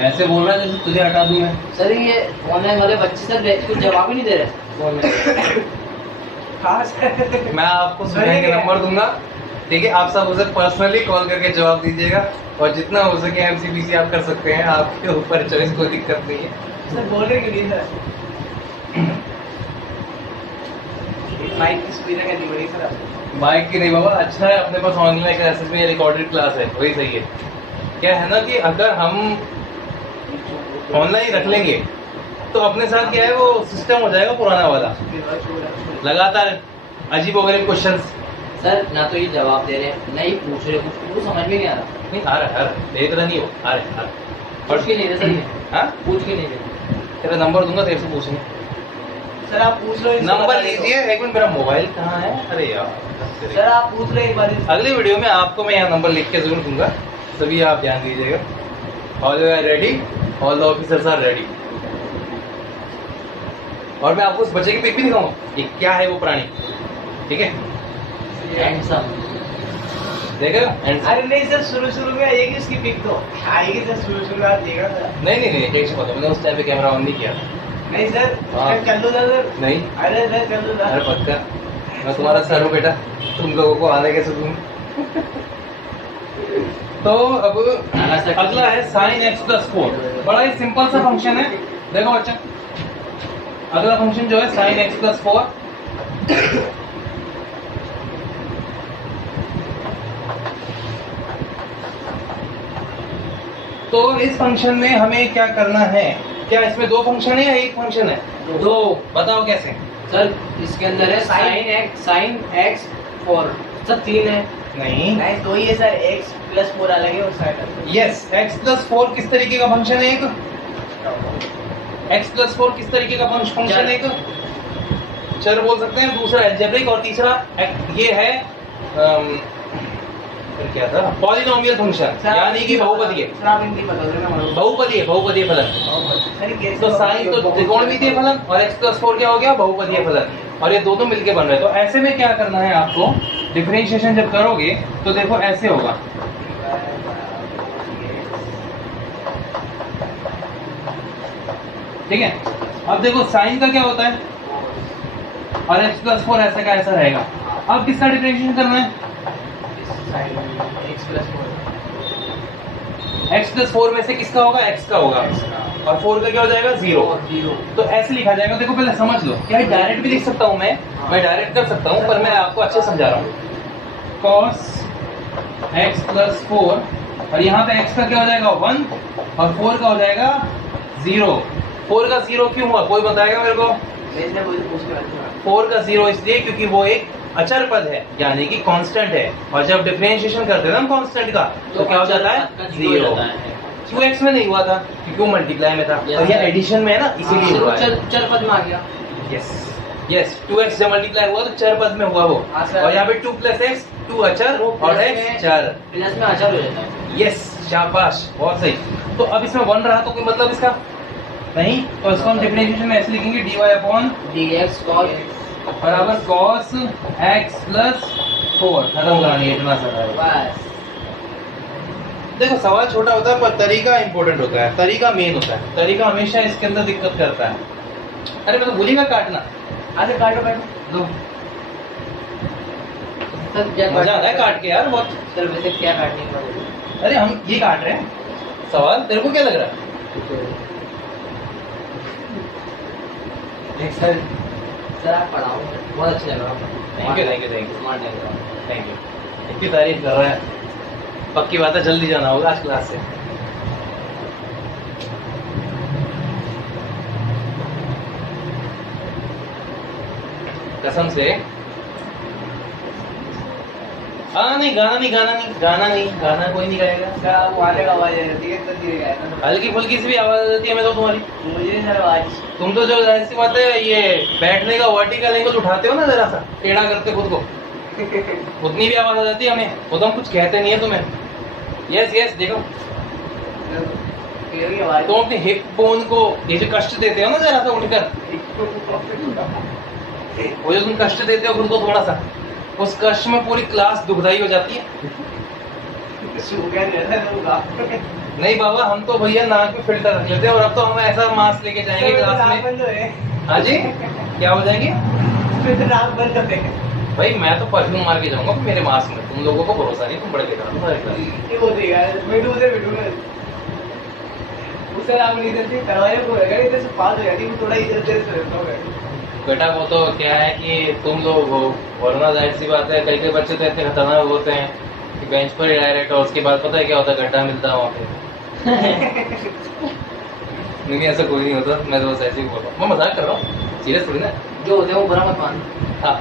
ऐसे बोल रहा है जैसे तुझे हटा दूं मैं। सर ये ऑनलाइन वाले बच्चे सर कुछ जवाब ही नहीं दे रहे फोन में। हाँ सर मैं आपको सुनने के नंबर दूंगा, ठीक है? आप सब उसे पर्सनली कॉल करके जवाब दीजिएगा, और जितना हो सके एमसीबीसी आप कर सकते हैं, आपके ऊपर चॉइस, कोई दिक्कत नहीं है। सर बोल रहे क्यों नहीं सर, माइक की सुविधा करनी पड़ेगी सर आपको। माइक की नहीं बाबा, अच्छा है अपने पास ऑनलाइन क्लासेस में रिकॉर्डेड क्लास है, वही सही है। क्या है ना कि अगर हम ऑनलाइन रख लेंगे तो अपने साथ क्या है, वो सिस्टम हो जाएगा पुराना वाला, लगातार अजीबोगरीब क्वेश्चंस। सर ना तो ये जवाब दे रहे हैं, ना ही पूछ रहे कुछ, वो समझ में नहीं आ रहा। नहीं आ रहा है, देख रहा नहीं हो, आ रहा है। पूछ के नहीं रहे सर ये, हाँ पूछ के नहीं रहे। तेरा नंबर दूंगा, तेरे से पूछने। सर आप पूछ लो, नंबर लीजिए, एक मिनट, मेरा मोबाइल कहाँ है? अरे यार सर आप पूछ लो एक बार। अगली वीडियो में आपको मैं यहाँ नंबर लिख के जरूर दूंगा, सभी आप ध्यान दीजिएगा। All you are ready, all the officers are ready. और मैं आपको उस बच्चे की पिक भी दिखाऊंगा, ये क्या है वो प्राणी, ठीक है? हैंडसम देखेगा? अरे नहीं सर, शुरू में आएगी उसकी पिक, तो आएगी सर, शुरू में आप देखा सर। नहीं एक से पता, मैंने उस टाइम पे कैमरा ऑन नहीं किया। नहीं सर हाँ। चल दो सर। नहीं अरे सर चल दो अरे सर। पक्का, मैं तुम्हारा सर हूँ बेटा, तुम लोगों को आने कैसे दूँ? तो अब अगला है sin x प्लस 4। बड़ा ही सिंपल सा फंक्शन है, देखो बच्चा। अगला फंक्शन जो है sin x प्लस 4। तो इस फंक्शन में हमें क्या करना है? क्या इसमें 2 फंक्शन है या एक फंक्शन है? 2। बताओ कैसे? सर इसके अंदर है sin x 4, सर 3 है। नहीं, नहीं दो ही है सर, x प्लस 4 अलग है और साइड अलग है। यस x प्लस 4 किस तरीके का फंक्शन है? एक x प्लस 4 किस तरीके का फंक्शन है? एक चर बोल सकते हैं, दूसरा अलजेब्रिक और तीसरा ये है फिर क्या था, पॉलिनोमियल फंक्शन, यानी कि बहुपदीय। सर आप हिंदी बता दो ना। बहुपदीय फलन। सर कैसे? तो साइन तो त्रिकोणमितीय फलन और x प्लस 4 क्या हो गया? बहुपदीय फलन। और ये दोनों मिलके बन रहे हैं। तो ऐसे में क्या करना है आपको, डिफरेंशिएशन जब करोगे तो देखो ऐसे होगा, ठीक है। अब देखो साइन का क्या होता है और x प्लस 4 ऐसा का ऐसा रहेगा। अब किसका डिफरेंशिएशन करना है? x प्लस 4 में से किसका होगा? x का होगा, और 4 का क्या हो जाएगा? 0। तो ऐसे लिखा जाएगा। देखो पहले समझ लो, क्या डायरेक्ट भी लिख सकता हूँ मैं डायरेक्ट कर सकता हूँ, पर मैं आपको अच्छे समझा रहा हूँ। cos x प्लस 4 और यहाँ पे x का क्या हो जाएगा? 1 और 4 का हो जाएगा 0। 4 का 0 क्यों हुआ? कोई बताएगा मेरे को? 4 का 0 इसलिए क्योंकि वो एक अचर पद है, यानी कि कांस्टेंट है, और जब डिफरेंशिएशन करते हैं ना हम कांस्टेंट का तो क्या हो जाता है? 0। 2x में नहीं हुआ था क्योंकि वो मल्टीप्लाई में था, और ये एडिशन में है ना, इसीलिए हुआ है। चर पद में आ गया। यस 2x जब मल्टीप्लाई हुआ तो चर पद में हुआ वो, और यहाँ पे 2 प्लस x 2 अचर और x चर, प्लस में अचर हो जाता है। यस शाबाश, बहुत सही। तो अब इसमें 1 रहा तो कोई मतलब इसका नहीं, तो इसको हम डिफरेंशिएशन में ऐसे लिखेंगे, dy अपॉन dx cos बराबर cos x प्लस 4। खत्म कहानी, इतना सा है बस। देखो सवाल छोटा होता है पर तरीका इंपॉर्टेंट होता है, तरीका मेन होता है। तरीका हमेशा इसके अंदर दिक्कत करता है। अरे मैं तो भूलिएगा काटना। आगे काटो काटो लो सर मजा आ रहा है काट के यार बहुत। सर वैसे क्या काटने का है? अरे हम ये काट रहे हैं सवाल, तेरे को क्या लग रहा है? सर सर आप पढ़ाओ, बहुत अच्छा लग रहा है। Thank you thank you thank you smart लग रहा है। Thank you. इतनी तारीफ कर रहा है, पक्की बात है जल्दी जाना होगा आज क्लास से। कसम से नहीं गाना कोई नहीं गाएगा। सर आप वाले का आवाज आ जाती है तो धीरे गाएगा। हल्की फुल्की सी भी आवाज आ जाती है मैं तो तुम्हारी। मुझे सर आवाज तुम तो जो ऐसी बात है, ये बैठने का वर्टिकल एंगल उठाते हो ना, जरा सा टेढ़ा करते खुद को, उतनी भी आवाज आ जाती है हमें। वो तो हम कुछ कहते नहीं है तुम्हें। यस यस देखो, तुम अपने हिप बोन को ये जो कष्ट देते हो ना जरा सा उठकर, वो जो तुम कष्ट देते हो खुद को थोड़ा सा, उस कष्ट में पूरी क्लास दुखदाई हो जाती है। नहीं बाबा, हम तो भैया नाक में फिल्टर रख लेते हैं, और अब तो हम ऐसा मास्क लेके जाएंगे क्लास में। हाँ जी, क्या हो जाएंगे? भाई मैं तो परफ्यूम मार के जाऊंगा मेरे मास्क में, तुम लोगों को भरोसा नहीं, तुम बड़े बेकार हो तुम्हारे क्लास। उससे आप इधर से करवाए को इधर से पास हो जाती है, थोड़ा इधर से रहता होगा। बेटा वो तो क्या है कि तुम लोग हो, वरना जाहिर सी बात है कई बच्चे तो इतने खतरनाक होते हैं कि बेंच पर ही डायरेक्ट, और उसके बाद पता है क्या होता है, गड्ढा मिलता है वहाँ पे। नहीं ऐसा कोई नहीं होता, मैं तो बस ऐसे ही बोल रहा हूँ, मैं मजाक कर रहा हूँ, सीरियस थोड़ी ना। जो होते हैं वो बुरा मत मान। हाँ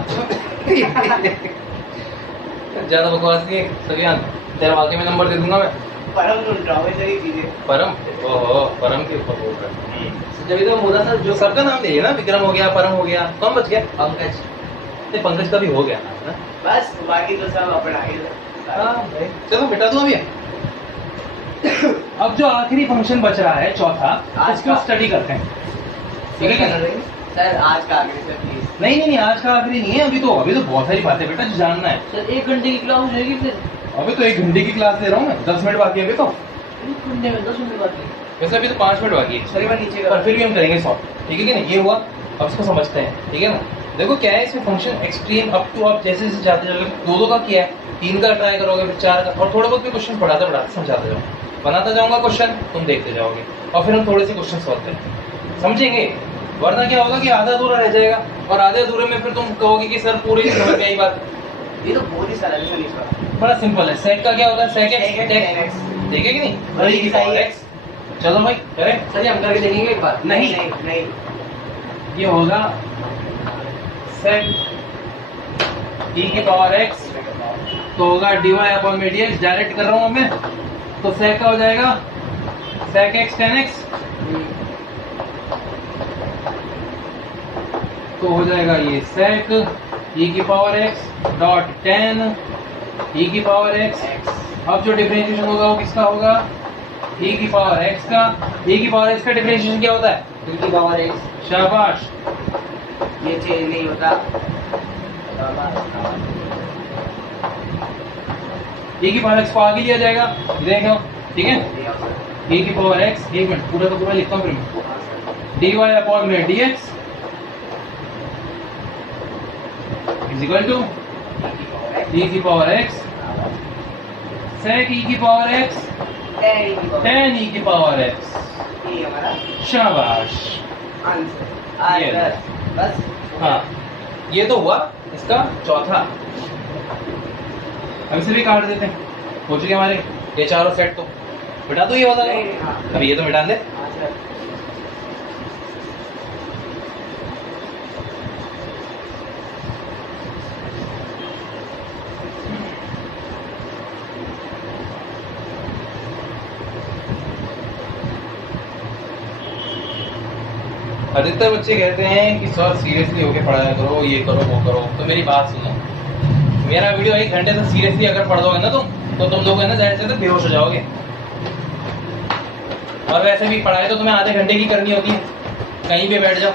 ज्यादा बकवास नहीं है सफियान, तेरा वाकई में नंबर दे दूंगा मैं। परम सुन रहा हूँ सारी चीजें। परम, ओहो परम के ऊपर बोल रहा है। जब तो मोदा सर जो सबका नाम ले ना, विक्रम हो गया, परम हो गया, कौन बच गया? पंकज। नहीं पंकज का भी हो गया ना। बस बाकी तो सब अपना ही। हाँ भाई चलो बेटा दो अभी। अब जो आखिरी फंक्शन बच रहा है चौथा, उसको स्टडी करते हैं, ठीक है? सर आज का आखिरी सर प्लीज। नहीं आज का आखिरी नहीं है, अभी तो बहुत सारी बातें बेटा जो जानना है। सर 1 घंटे की क्लास हो जाएगी फिर? अभी तो 1 घंटे की क्लास ले रहा हूँ मैं, 10 मिनट बाकी है अभी तो। 1 घंटे में 10 मिनट बाकी? वैसे अभी तो 5 मिनट बाकी है, सॉरी मैं नीचे पर फिर भी हम करेंगे 100, ठीक है कि नहीं? ये हुआ, अब इसको समझते हैं, ठीक है ना? देखो क्या है इसमें function extreme up to up, जैसे जैसे जाते जाओगे, 2 का किया है, 3 का ट्राई करोगे, फिर 4 का, और थोड़ा बहुत भी क्वेश्चन पढ़ाते समझाते जाओ, बनाता जाऊंगा क्वेश्चन, तुम देखते जाओगे, और फिर हम थोड़े से क्वेश्चन सॉल्व करेंगे, समझेंगे? वरना क्या होगा कि आधा अधूरा रह जाएगा, और आधे अधूरे में फिर तुम कहोगे कि सर पूरी नहीं समझ में आई बात। ये तो बहुत ही सारा है, बड़ा सिंपल है। सेट का क्या होता है? सेक एक्स, देखे कि नहीं? बड़ी की पावर एक्स। चलो भाई करें। सर हम करके देखेंगे एक बार। नहीं ये होगा सेक e की पावर x, तो होगा dy अपॉन में dx, डायरेक्ट कर रहा हूँ मैं, तो सेक का हो जाएगा सेक x tan x तो हो जाएगा ये sec e की power x dot tan e की पावर x। अब जो डिफरेंशिएशन होगा वो किसका होगा? e की पावर x का। e की पावर x का डिफरेंशिएशन क्या होता है? e की पावर x। शाबाश। ये चेंज नहीं होता। e की पावर x को आगे लिया जाएगा, देखो ठीक है। e की पावर x, एक मिनट पूरा का पूरा लिखता हूँ फिर मैं। dy अपॉन में dx is equal to e की पावर x sec e की पावर x tan e की पावर x। ये हमारा शाबाश। आंसर ये बस। हाँ, ये तो हुआ इसका चौथा। अब इसे भी काट देते हैं, हो चुके हमारे ये चारों सेट। तो मिटा दो ये वाला, नहीं, हाँ। अभी ये तो मिटा दे। हाँ सर। अधिकतर बच्चे कहते हैं कि सर सीरियसली होके पढ़ाया करो, ये करो वो करो। तो मेरी बात सुनो, मेरा वीडियो 1 घंटे तक सीरियसली अगर पढ़ दोगे ना तो तुम लोग है ना ज़्यादा से ज़्यादा बेहोश हो जाओगे। और वैसे भी पढ़ाई तो तुम्हें आधे घंटे की करनी होती है, कहीं भी बैठ जाओ।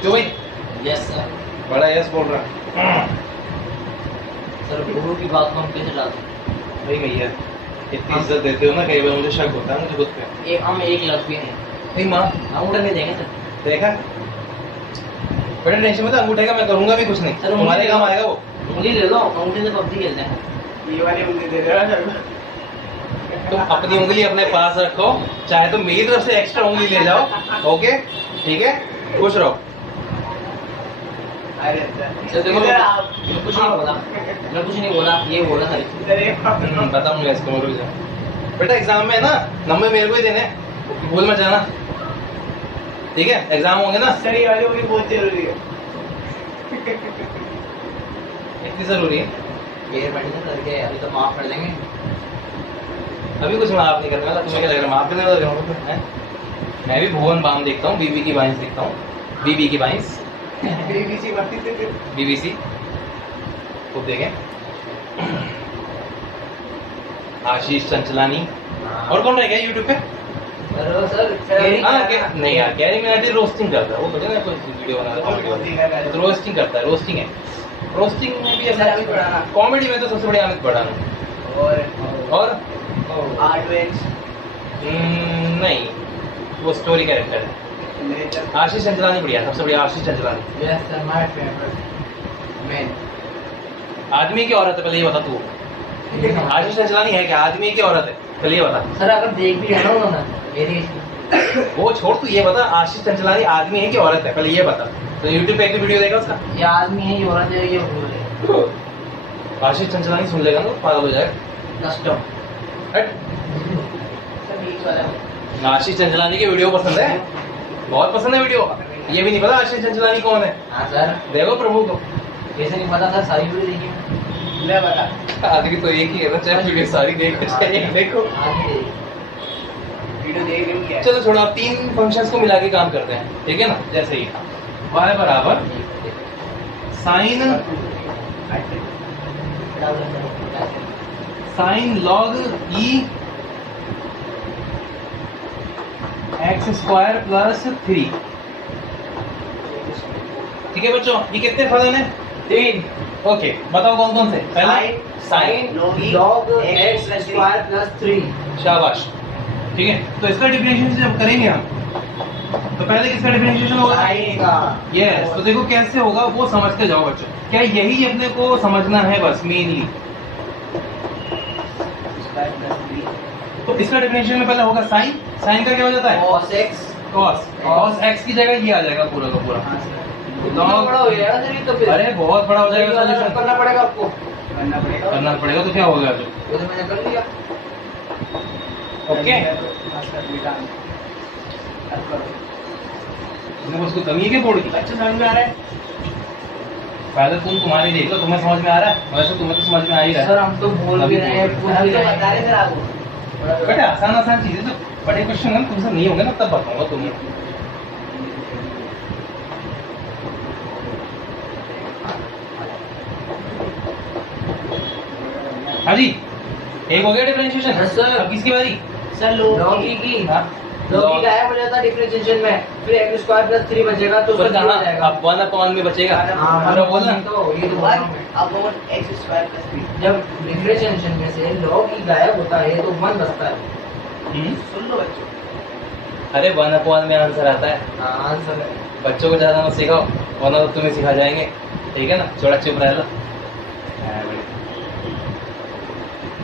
क्यों भाई? Yes sir. बड़ा यस बोल रहा है। सर गुरु की बात को हम कैसे डालते हैं? भाई भैया इतनी इज्जत देते हो ना, कई बार मुझे शक होता है मुझे खुद पे। हम एक लग भी हैं, नहीं माँ अंगूठा नहीं देंगे सर। देखा, बड़ा टेंशन मत, अंगूठे का मैं करूंगा भी कुछ नहीं, सर, तुम्हारे काम आएगा वो। उंगली ले लो, अंगूठे से पबजी खेलते हैं। ये वाली उंगली दे रहा है। तुम अपनी उंगली अपने पास रखो, चाहे तो मेरी तरफ से एक्स्ट्रा उंगली ले जाओ। ओके ठीक है, खुश रहो। अरे सर देखो, मैं कुछ नहीं बोला, मैं कुछ नहीं बोला, ये बोला सर। बताऊंगा इसको, रुक जाओ बेटा। एग्जाम में ना नंबर मेरे को ही देने, भूल मत जाना, ठीक है? एग्जाम होंगे ना, सर ये वाली उंगली बहुत जरूरी है। इतनी जरूरी है। ये बैठने करके अभी तो माफ कर देंगे। अभी कुछ माफ नहीं करने वाला, तुम्हें क्या लग रहा है माफ करने वाला है? मैं भी भुवन बाम देखता हूँ, बीबी की बाइंस देखता हूँ, बीबी की बाइंस, BBC वाली से बीबीसी खूब देखें। आशीष चंचलानी और कौन रह गया यूट्यूब पे? सर नहीं यार, कैरी मिनाटी रोस्टिंग करता है वो, पता है कोई वीडियो बना रहा है तो रोस्टिंग करता है। रोस्टिंग है, रोस्टिंग में भी ऐसा अमित बढ़ाना। कॉमेडी में तो सबसे बढ़िया अमित बढ़ाना। और आर्टवेक्स नहीं, वो स्टोरी कैरेक्टर है। आशीष चंचलानी बढ़िया, सबसे बढ़िया Ashish Chanchalani. Yes sir, my favourite man. आदमी की औरत है, पहले ये बता तू। आशीष चंचलानी है क्या आदमी की औरत है? पहले ये बता। सर अगर देख भी है ना उन्होंने मेरी वो छोड़, तू ये बता आशीष चंचलानी आदमी है कि औरत है? पहले ये बता। तो यूट्यूब पे एक भी वीडियो देखा उसका? ये आदमी है, ये औरत है, ये भूल है। आशीष चंचलानी सुन लेगा ना पागल हो जाएगा। कस्टम हट। सर बीच वाला आशीष चंचलानी की वीडियो पसंद है, बहुत पसंद है वीडियो। ये भी नहीं पता आशीष चंचलानी कौन है? हाँ सर, देखो प्रभु को। कैसे नहीं पता सर, सारी वीडियो देखी मैं। ले बता। आदमी तो एक ही है ना, चाहे वीडियो सारी देखो चाहे एक देखो। आगे देखी। वीडियो देख रही हूँ क्या? चलो छोड़ो, अब 3 फंक्शंस को मिला के काम करते हैं, ठीक है ना? जैसे ही y बराबर sine log e x square plus 3। ठीक है बच्चों, ये कितने फलन है? 3। ओके, बताओ कौन कौन से? पहला sine log x square plus 3। शाबाश, ठीक है। तो इसका डिफरेंशिएशन जब करेंगे हम, तो पहले किसका डिफरेंशिएशन होगा? साइन का। यस, तो देखो कैसे होगा वो समझते जाओ बच्चों। क्या यही अपने को समझना है बस मेनली? तो इसका डिफरेंशिएशन में पहले होगा साइन। साइन का क्या हो जाता है? cos x। cos x की जगह ये आ जाएगा पूरा का पूरा। इतना बड़ा हो गया सर ये तो फिर। अरे बहुत बड़ा हो जाएगा सॉल्यूशन। करना पड़ेगा आपको। करना पड़ेगा तो क्या होगा जो? वो तो मैंने कर लिया। ओके, उसको कमी है क्या बोर्ड की? अच्छा समझ में आ रहा है? पहले तुम्हारी देख लो, तुम्हें समझ में आ रहा है? वैसे तुम्हें तो समझ में आ ही रहा है। सर हम तो बोल भी रहे हैं, पूछ भी रहे हैं। बता रहे सर आपको। बेटा आसान आसान चीजें तो बड़े क्वेश्चन है तुमसे नहीं होंगे ना, तब बताऊंगा तुम्हें। हाँ जी, एक हो गया डिफरेंशिएशन। Yes, sir. अब किसकी बारी? सर लो log e की हाँ, log e गायब हो जाता है डिफरेंशिएशन में, फिर x स्क्वायर प्लस 3 बचेगा तो पर उसका कहाँ? हो जाएगा। अब 1/, में बचेगा। हाँ, पूरा बोलना। तो ये तो बोल रहा हूँ मैं। Upon x square plus 3। जब डिफरेंशिएशन में से log e गायब होता है तो 1 बचता है। सुन लो बच्चों, अरे 1/, में आंसर आता है। हाँ, आंसर है। बच्चों को ज्यादा मत सिखाओ, वरना तो तुम्हें सिखा जाएंगे, ठीक है ना? थोड़ा चुप रह लो।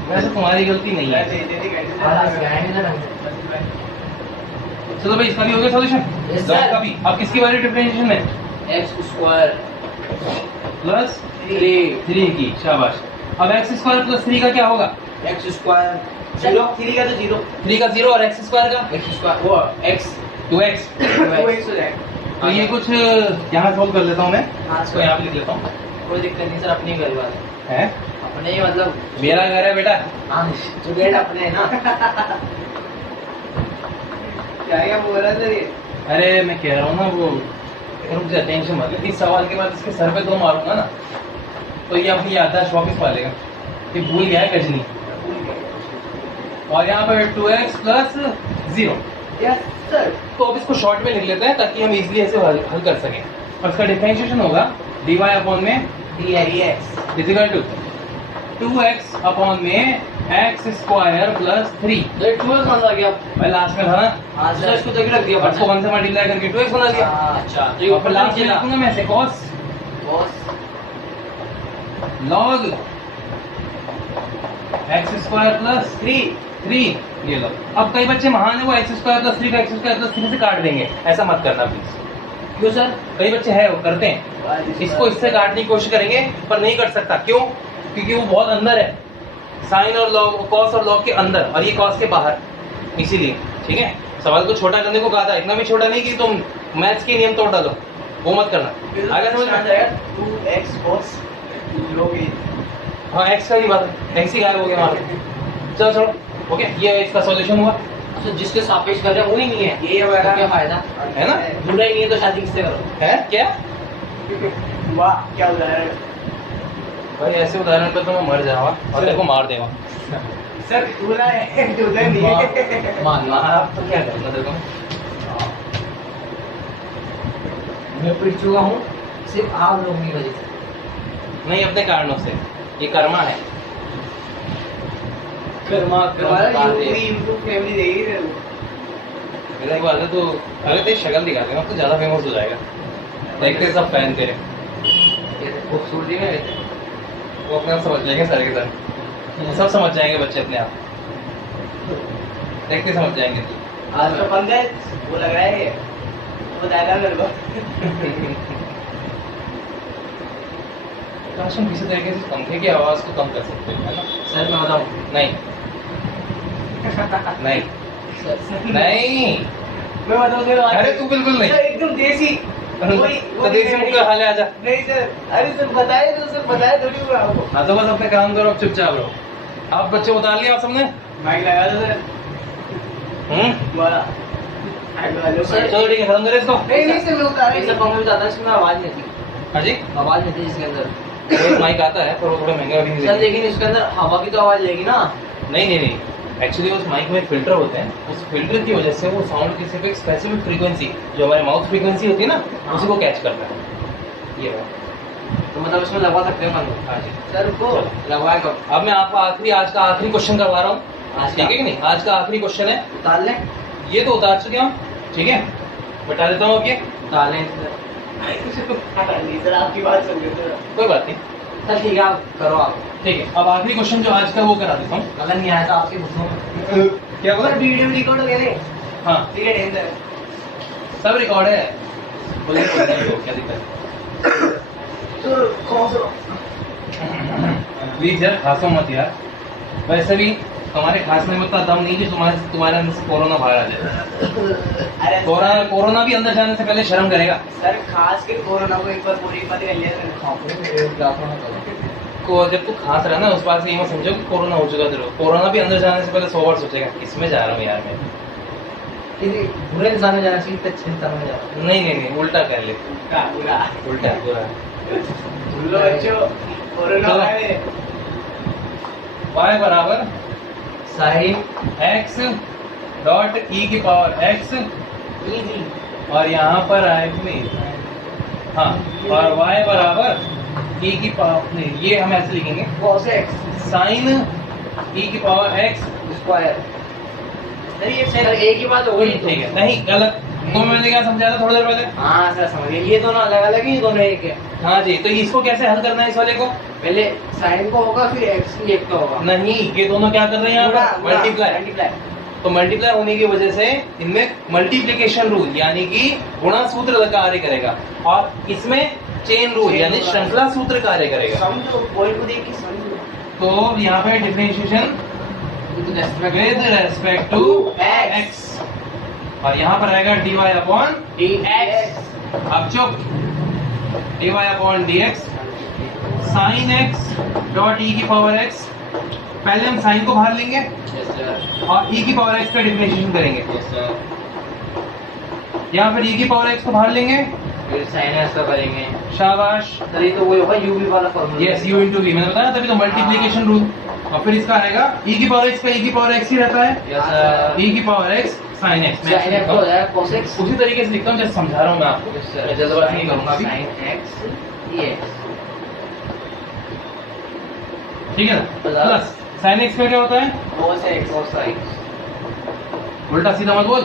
वैसे तुम्हारी गलती नहीं है। चलो भाई, इसका भी हो गया सॉल्यूशन। Yes, sir. का भी। अब किसकी बारी डिफरेंशिएशन है? x स्क्वायर प्लस 3 की, शाबाश। अब x स्क्वायर प्लस 3 का क्या होगा? x स्क्वायर 0 3 का तो 0 3 का 0 और x स्क्वायर का x स्क्वायर वो x 2x। 2x हो जाएगा। तो ये कुछ यहाँ सोल्व कर लेता हूँ मैं, हाँ, इसको यहाँ पे लिख लेता हूँ। कोई दिक्कत नहीं सर, अपनी घर वाले है, अपने ही मतलब मेरा घर है बेटा। हाँ स्टूडेंट अपने हैं ना। क्या बोल रहा था ये? अरे मैं कह रहा हूँ ना, वो रुक जा, टेंशन मत ले। इस सवाल के बाद इसके सर पे 2 मारूंगा ना, तो ये अपनी याददाश्त वापस पा लेगा कि भूल गया है गजनी। और यहाँ पे 2x प्लस 0। Yes sir. तो अब इसको शॉर्ट में लिख लेते हैं ताकि हम इजीली ऐसे हल कर सकें। और इसका डिफरेंशिएशन होगा dy अपॉन में dx is equal to 2x upon में x स्क्वायर प्लस 3। तो ये 2x बन गया। भाई लास्ट में था ना, हाँ सर इसको तो रख दिया और इसको 1 से मल्टीप्लाई करके 2x बना दिया। अच्छा तो ये और ऊपर फिर लास्ट नीचे में ना लिखूंगा मैं ऐसे cos boss log x square plus 3। ये लो। अब कई बच्चे महान है, वो x स्क्वायर प्लस 3 का x स्क्वायर प्लस 3 से काट देंगे। ऐसा मत करना प्लीज। क्यों सर? कई बच्चे हैं वो करते हैं, इसको इससे काटने की कोशिश करेंगे पर नहीं कर सकता। क्यों? क्योंकि वो बहुत अंदर है, साइन और लॉग, कॉस और लॉग के अंदर, और ये कॉस के बाहर, इसीलिए। ठीक है, सवाल को छोटा करने को कहा था, इतना भी छोटा नहीं कि तुम मैथ्स के नियम तोड़ डालो, वो मत करना। आगे समझ में जाएगा 2x cos log e। हाँ, एक्स का ही बात है, एक्स ही गायब हो गया वहाँ पे। चलो चलो, ओके, ये इसका सॉल्यूशन हुआ अच्छा जिसके सापेक्ष कर रहे हैं वो ही नहीं है, ये हमारा तो क्या फायदा है ना? जुड़ा ही नहीं है तो शादी किससे करो? है क्या? वाह क्या उदाहरण। भाई ऐसे उदाहरण पे तो मैं मर जाऊंगा और तेरे को मार देगा। सर दूल्हा है दूल्हा नहीं है। मान लो आप तो क्या करूँगा तेरे को? मैं पिट चुका हूँ सिर्फ आप लोगों की वजह से। नहीं, अपने कारणों से, ये कर्मा है। हमारा यूट्यूब फैमिली देगी तेरे को। मेरे को आगे तो, अरे तेरी शक्ल दिखा देगा तो ज्यादा फेमस हो जाएगा। देखते हैं सब फैन तेरे, खूबसूरती में वो अपने आप समझ जाएंगे सारे के सारे, सब समझ जाएंगे बच्चे अपने आप, देखते समझ जाएंगे। आज तो पंकज वो लग रहा है, वो बताया मेरे को। काश हम किसी तरीके से पंखे की आवाज को कम कर सकते हैं, है ना? सर मैं बताऊँ नहीं नहीं सर नहीं, मैं बताऊँ तेरे बात। अरे तू बिल्कुल नहीं। सर एकदम देसी। तो देसी मुख का हाल है, आजा। नहीं सर, अरे सर बताए तो सर बताए थोड़ी हुआ आपको। हाँ तो बस अपने काम करो, अब चुपचाप रहो। आप बच्चे उतार लिया आप सबने? माइक लगा दो सर। वाला सर, चलो ठीक है, खत्म करें इसको। नहीं नहीं सर मैं उतार ऐसा पंखा भी आता है इसमें आवाज नहीं आती, हाँ जी, आवाज नहीं आती जिसके अंदर। तो माइक आता है पर वो थोड़ा महंगा भी नहीं सर देगा। लेकिन इसके अंदर हवा की तो आवाज लेगी ना। नहीं नहीं नहीं, एक्चुअली उस माइक में फिल्टर होते हैं, उस फिल्टर की वजह से वो साउंड की सिर्फ एक स्पेसिफिक फ्रीक्वेंसी, जो हमारे माउथ फ्रीक्वेंसी होती है ना, उसी को कैच करता है। ये बात। तो मतलब इसमें लगवा सकते हो पंखा? हाँ जी। सर को लगवाए कब? अब मैं आपको आज का आखिरी क्वेश्चन करवा रहा हूँ, आज ठीक है कि नहीं? आज का आखिरी क्वेश्चन है, उतार लें? ये तो उतार चुके हम, ठीक है, बता देता हूँ अब ये, उतार लें नहीं सर आपकी बात सुन रहे थे। कोई बात नहीं, सर ठीक है आप करो आप। ठीक है। अब आखिरी क्वेश्चन जो आज का वो करा देता हूँ। अगर नहीं आया तो आपसे पूछूंगा। क्या बोला? सर वीडियो रिकॉर्ड हो गया रे। हाँ, ठीक है टेंशन। सब रिकॉर्ड है, बोलिए क्या दिक्कत है? सर कौन सा? प्लीज यार खांसो मत यार, वैसे भी हमारे खांसने में उतना दम नहीं कि तुम्हारे अंदर से कोरोना बाहर आ जाए। अरे कोरोना भी अंदर जाने से पहले शर्म करेगा। सर खास के कोरोना को एक बार पूरी बात कर लिया सर। को जब तू खांस रहा है ना, उस बात से ये मत समझो कि कोरोना हो चुका तेरे को। कोरोना भी अंदर जाने से पहले 100 बार सोचेगा किसमें जा रहा हूँ यार मैं। किसी बुरे इंसान में जाना चाहिए तो अच्छे इंसान में जाना। नहीं नहीं नहीं, उल्टा कर ले, का पूरा उल्टा पूरा। लो बच्चों कोरोना चलो। है। y बराबर साइन x डॉट e की पावर x, इजी और यहाँ पर आएगी हाँ, और y बराबर e की पावर नहीं, ये हम ऐसे लिखेंगे cos x साइन e की पावर x स्क्वायर। सर ये सर एक ही बात हो गई तो। ठीक है, नहीं गलत, तो मैंने क्या समझाया था थोड़ी देर पहले। हाँ सर समझ गए, ये दोनों अलग अलग है, ये दोनों एक है। हाँ जी, तो इसको कैसे हल करना है इस वाले को? पहले साइन को होगा फिर एक्स लेफ्ट का होगा। नहीं, ये दोनों क्या कर रहे हैं यहाँ पर? मल्टीप्लाई। तो मल्टीप्लाई होने की वजह से इनमें मल्टीप्लिकेशन रूल यानी कि गुणा सूत्र कार्य करेगा, और इसमें चेन रूल यानी श्रृंखला सूत्र कार्य करेगा। समझो पॉइंट को देख के समझो। तो यहाँ पे differentiation with with respect to x, और यहाँ पर आएगा dy अपॉन dx। अब चुप, dy upon dx sine x dot e की पावर x। पहले हम साइन को बाहर लेंगे यस सर। और e की पावर x का डिफरेंशिएशन करेंगे। Yes sir. यहाँ पर e की पावर x को बाहर लेंगे, फिर साइन एक्स का करेंगे। शाबाश। सर ये तो वही होगा u v वाला formula. Yes, u into v, मैंने बताया तभी तो मल्टीप्लिकेशन रूल। और फिर इसका आएगा e की पावर x का e की पावर x ही रहता है, यस सर। e की पावर x साइन x। मैं ऐसे साइन एक्स लिखता हो हूँ, जाएगा cos x। उसी तरीके से लिखता हूँ जैसे समझा रहा हूँ मैं आपको। Yes sir. मैं जल्दबाजी नहीं करूँगा अभी। Sine x dx। ठीक है ना? प्लस साइन x का क्या होता है? cos x cos x। उल्टा सीधा मत बोल,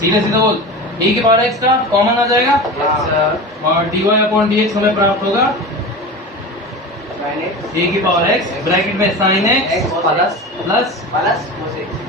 सीधे सीधा बोल। e की पावर x का कॉमन आ जाएगा, यस सर। और dy अपॉन dx हमें प्राप्त होगा sin x e की पावर x ब्रैकेट में साइन x एक्स प्लस प्लस प्लस cos x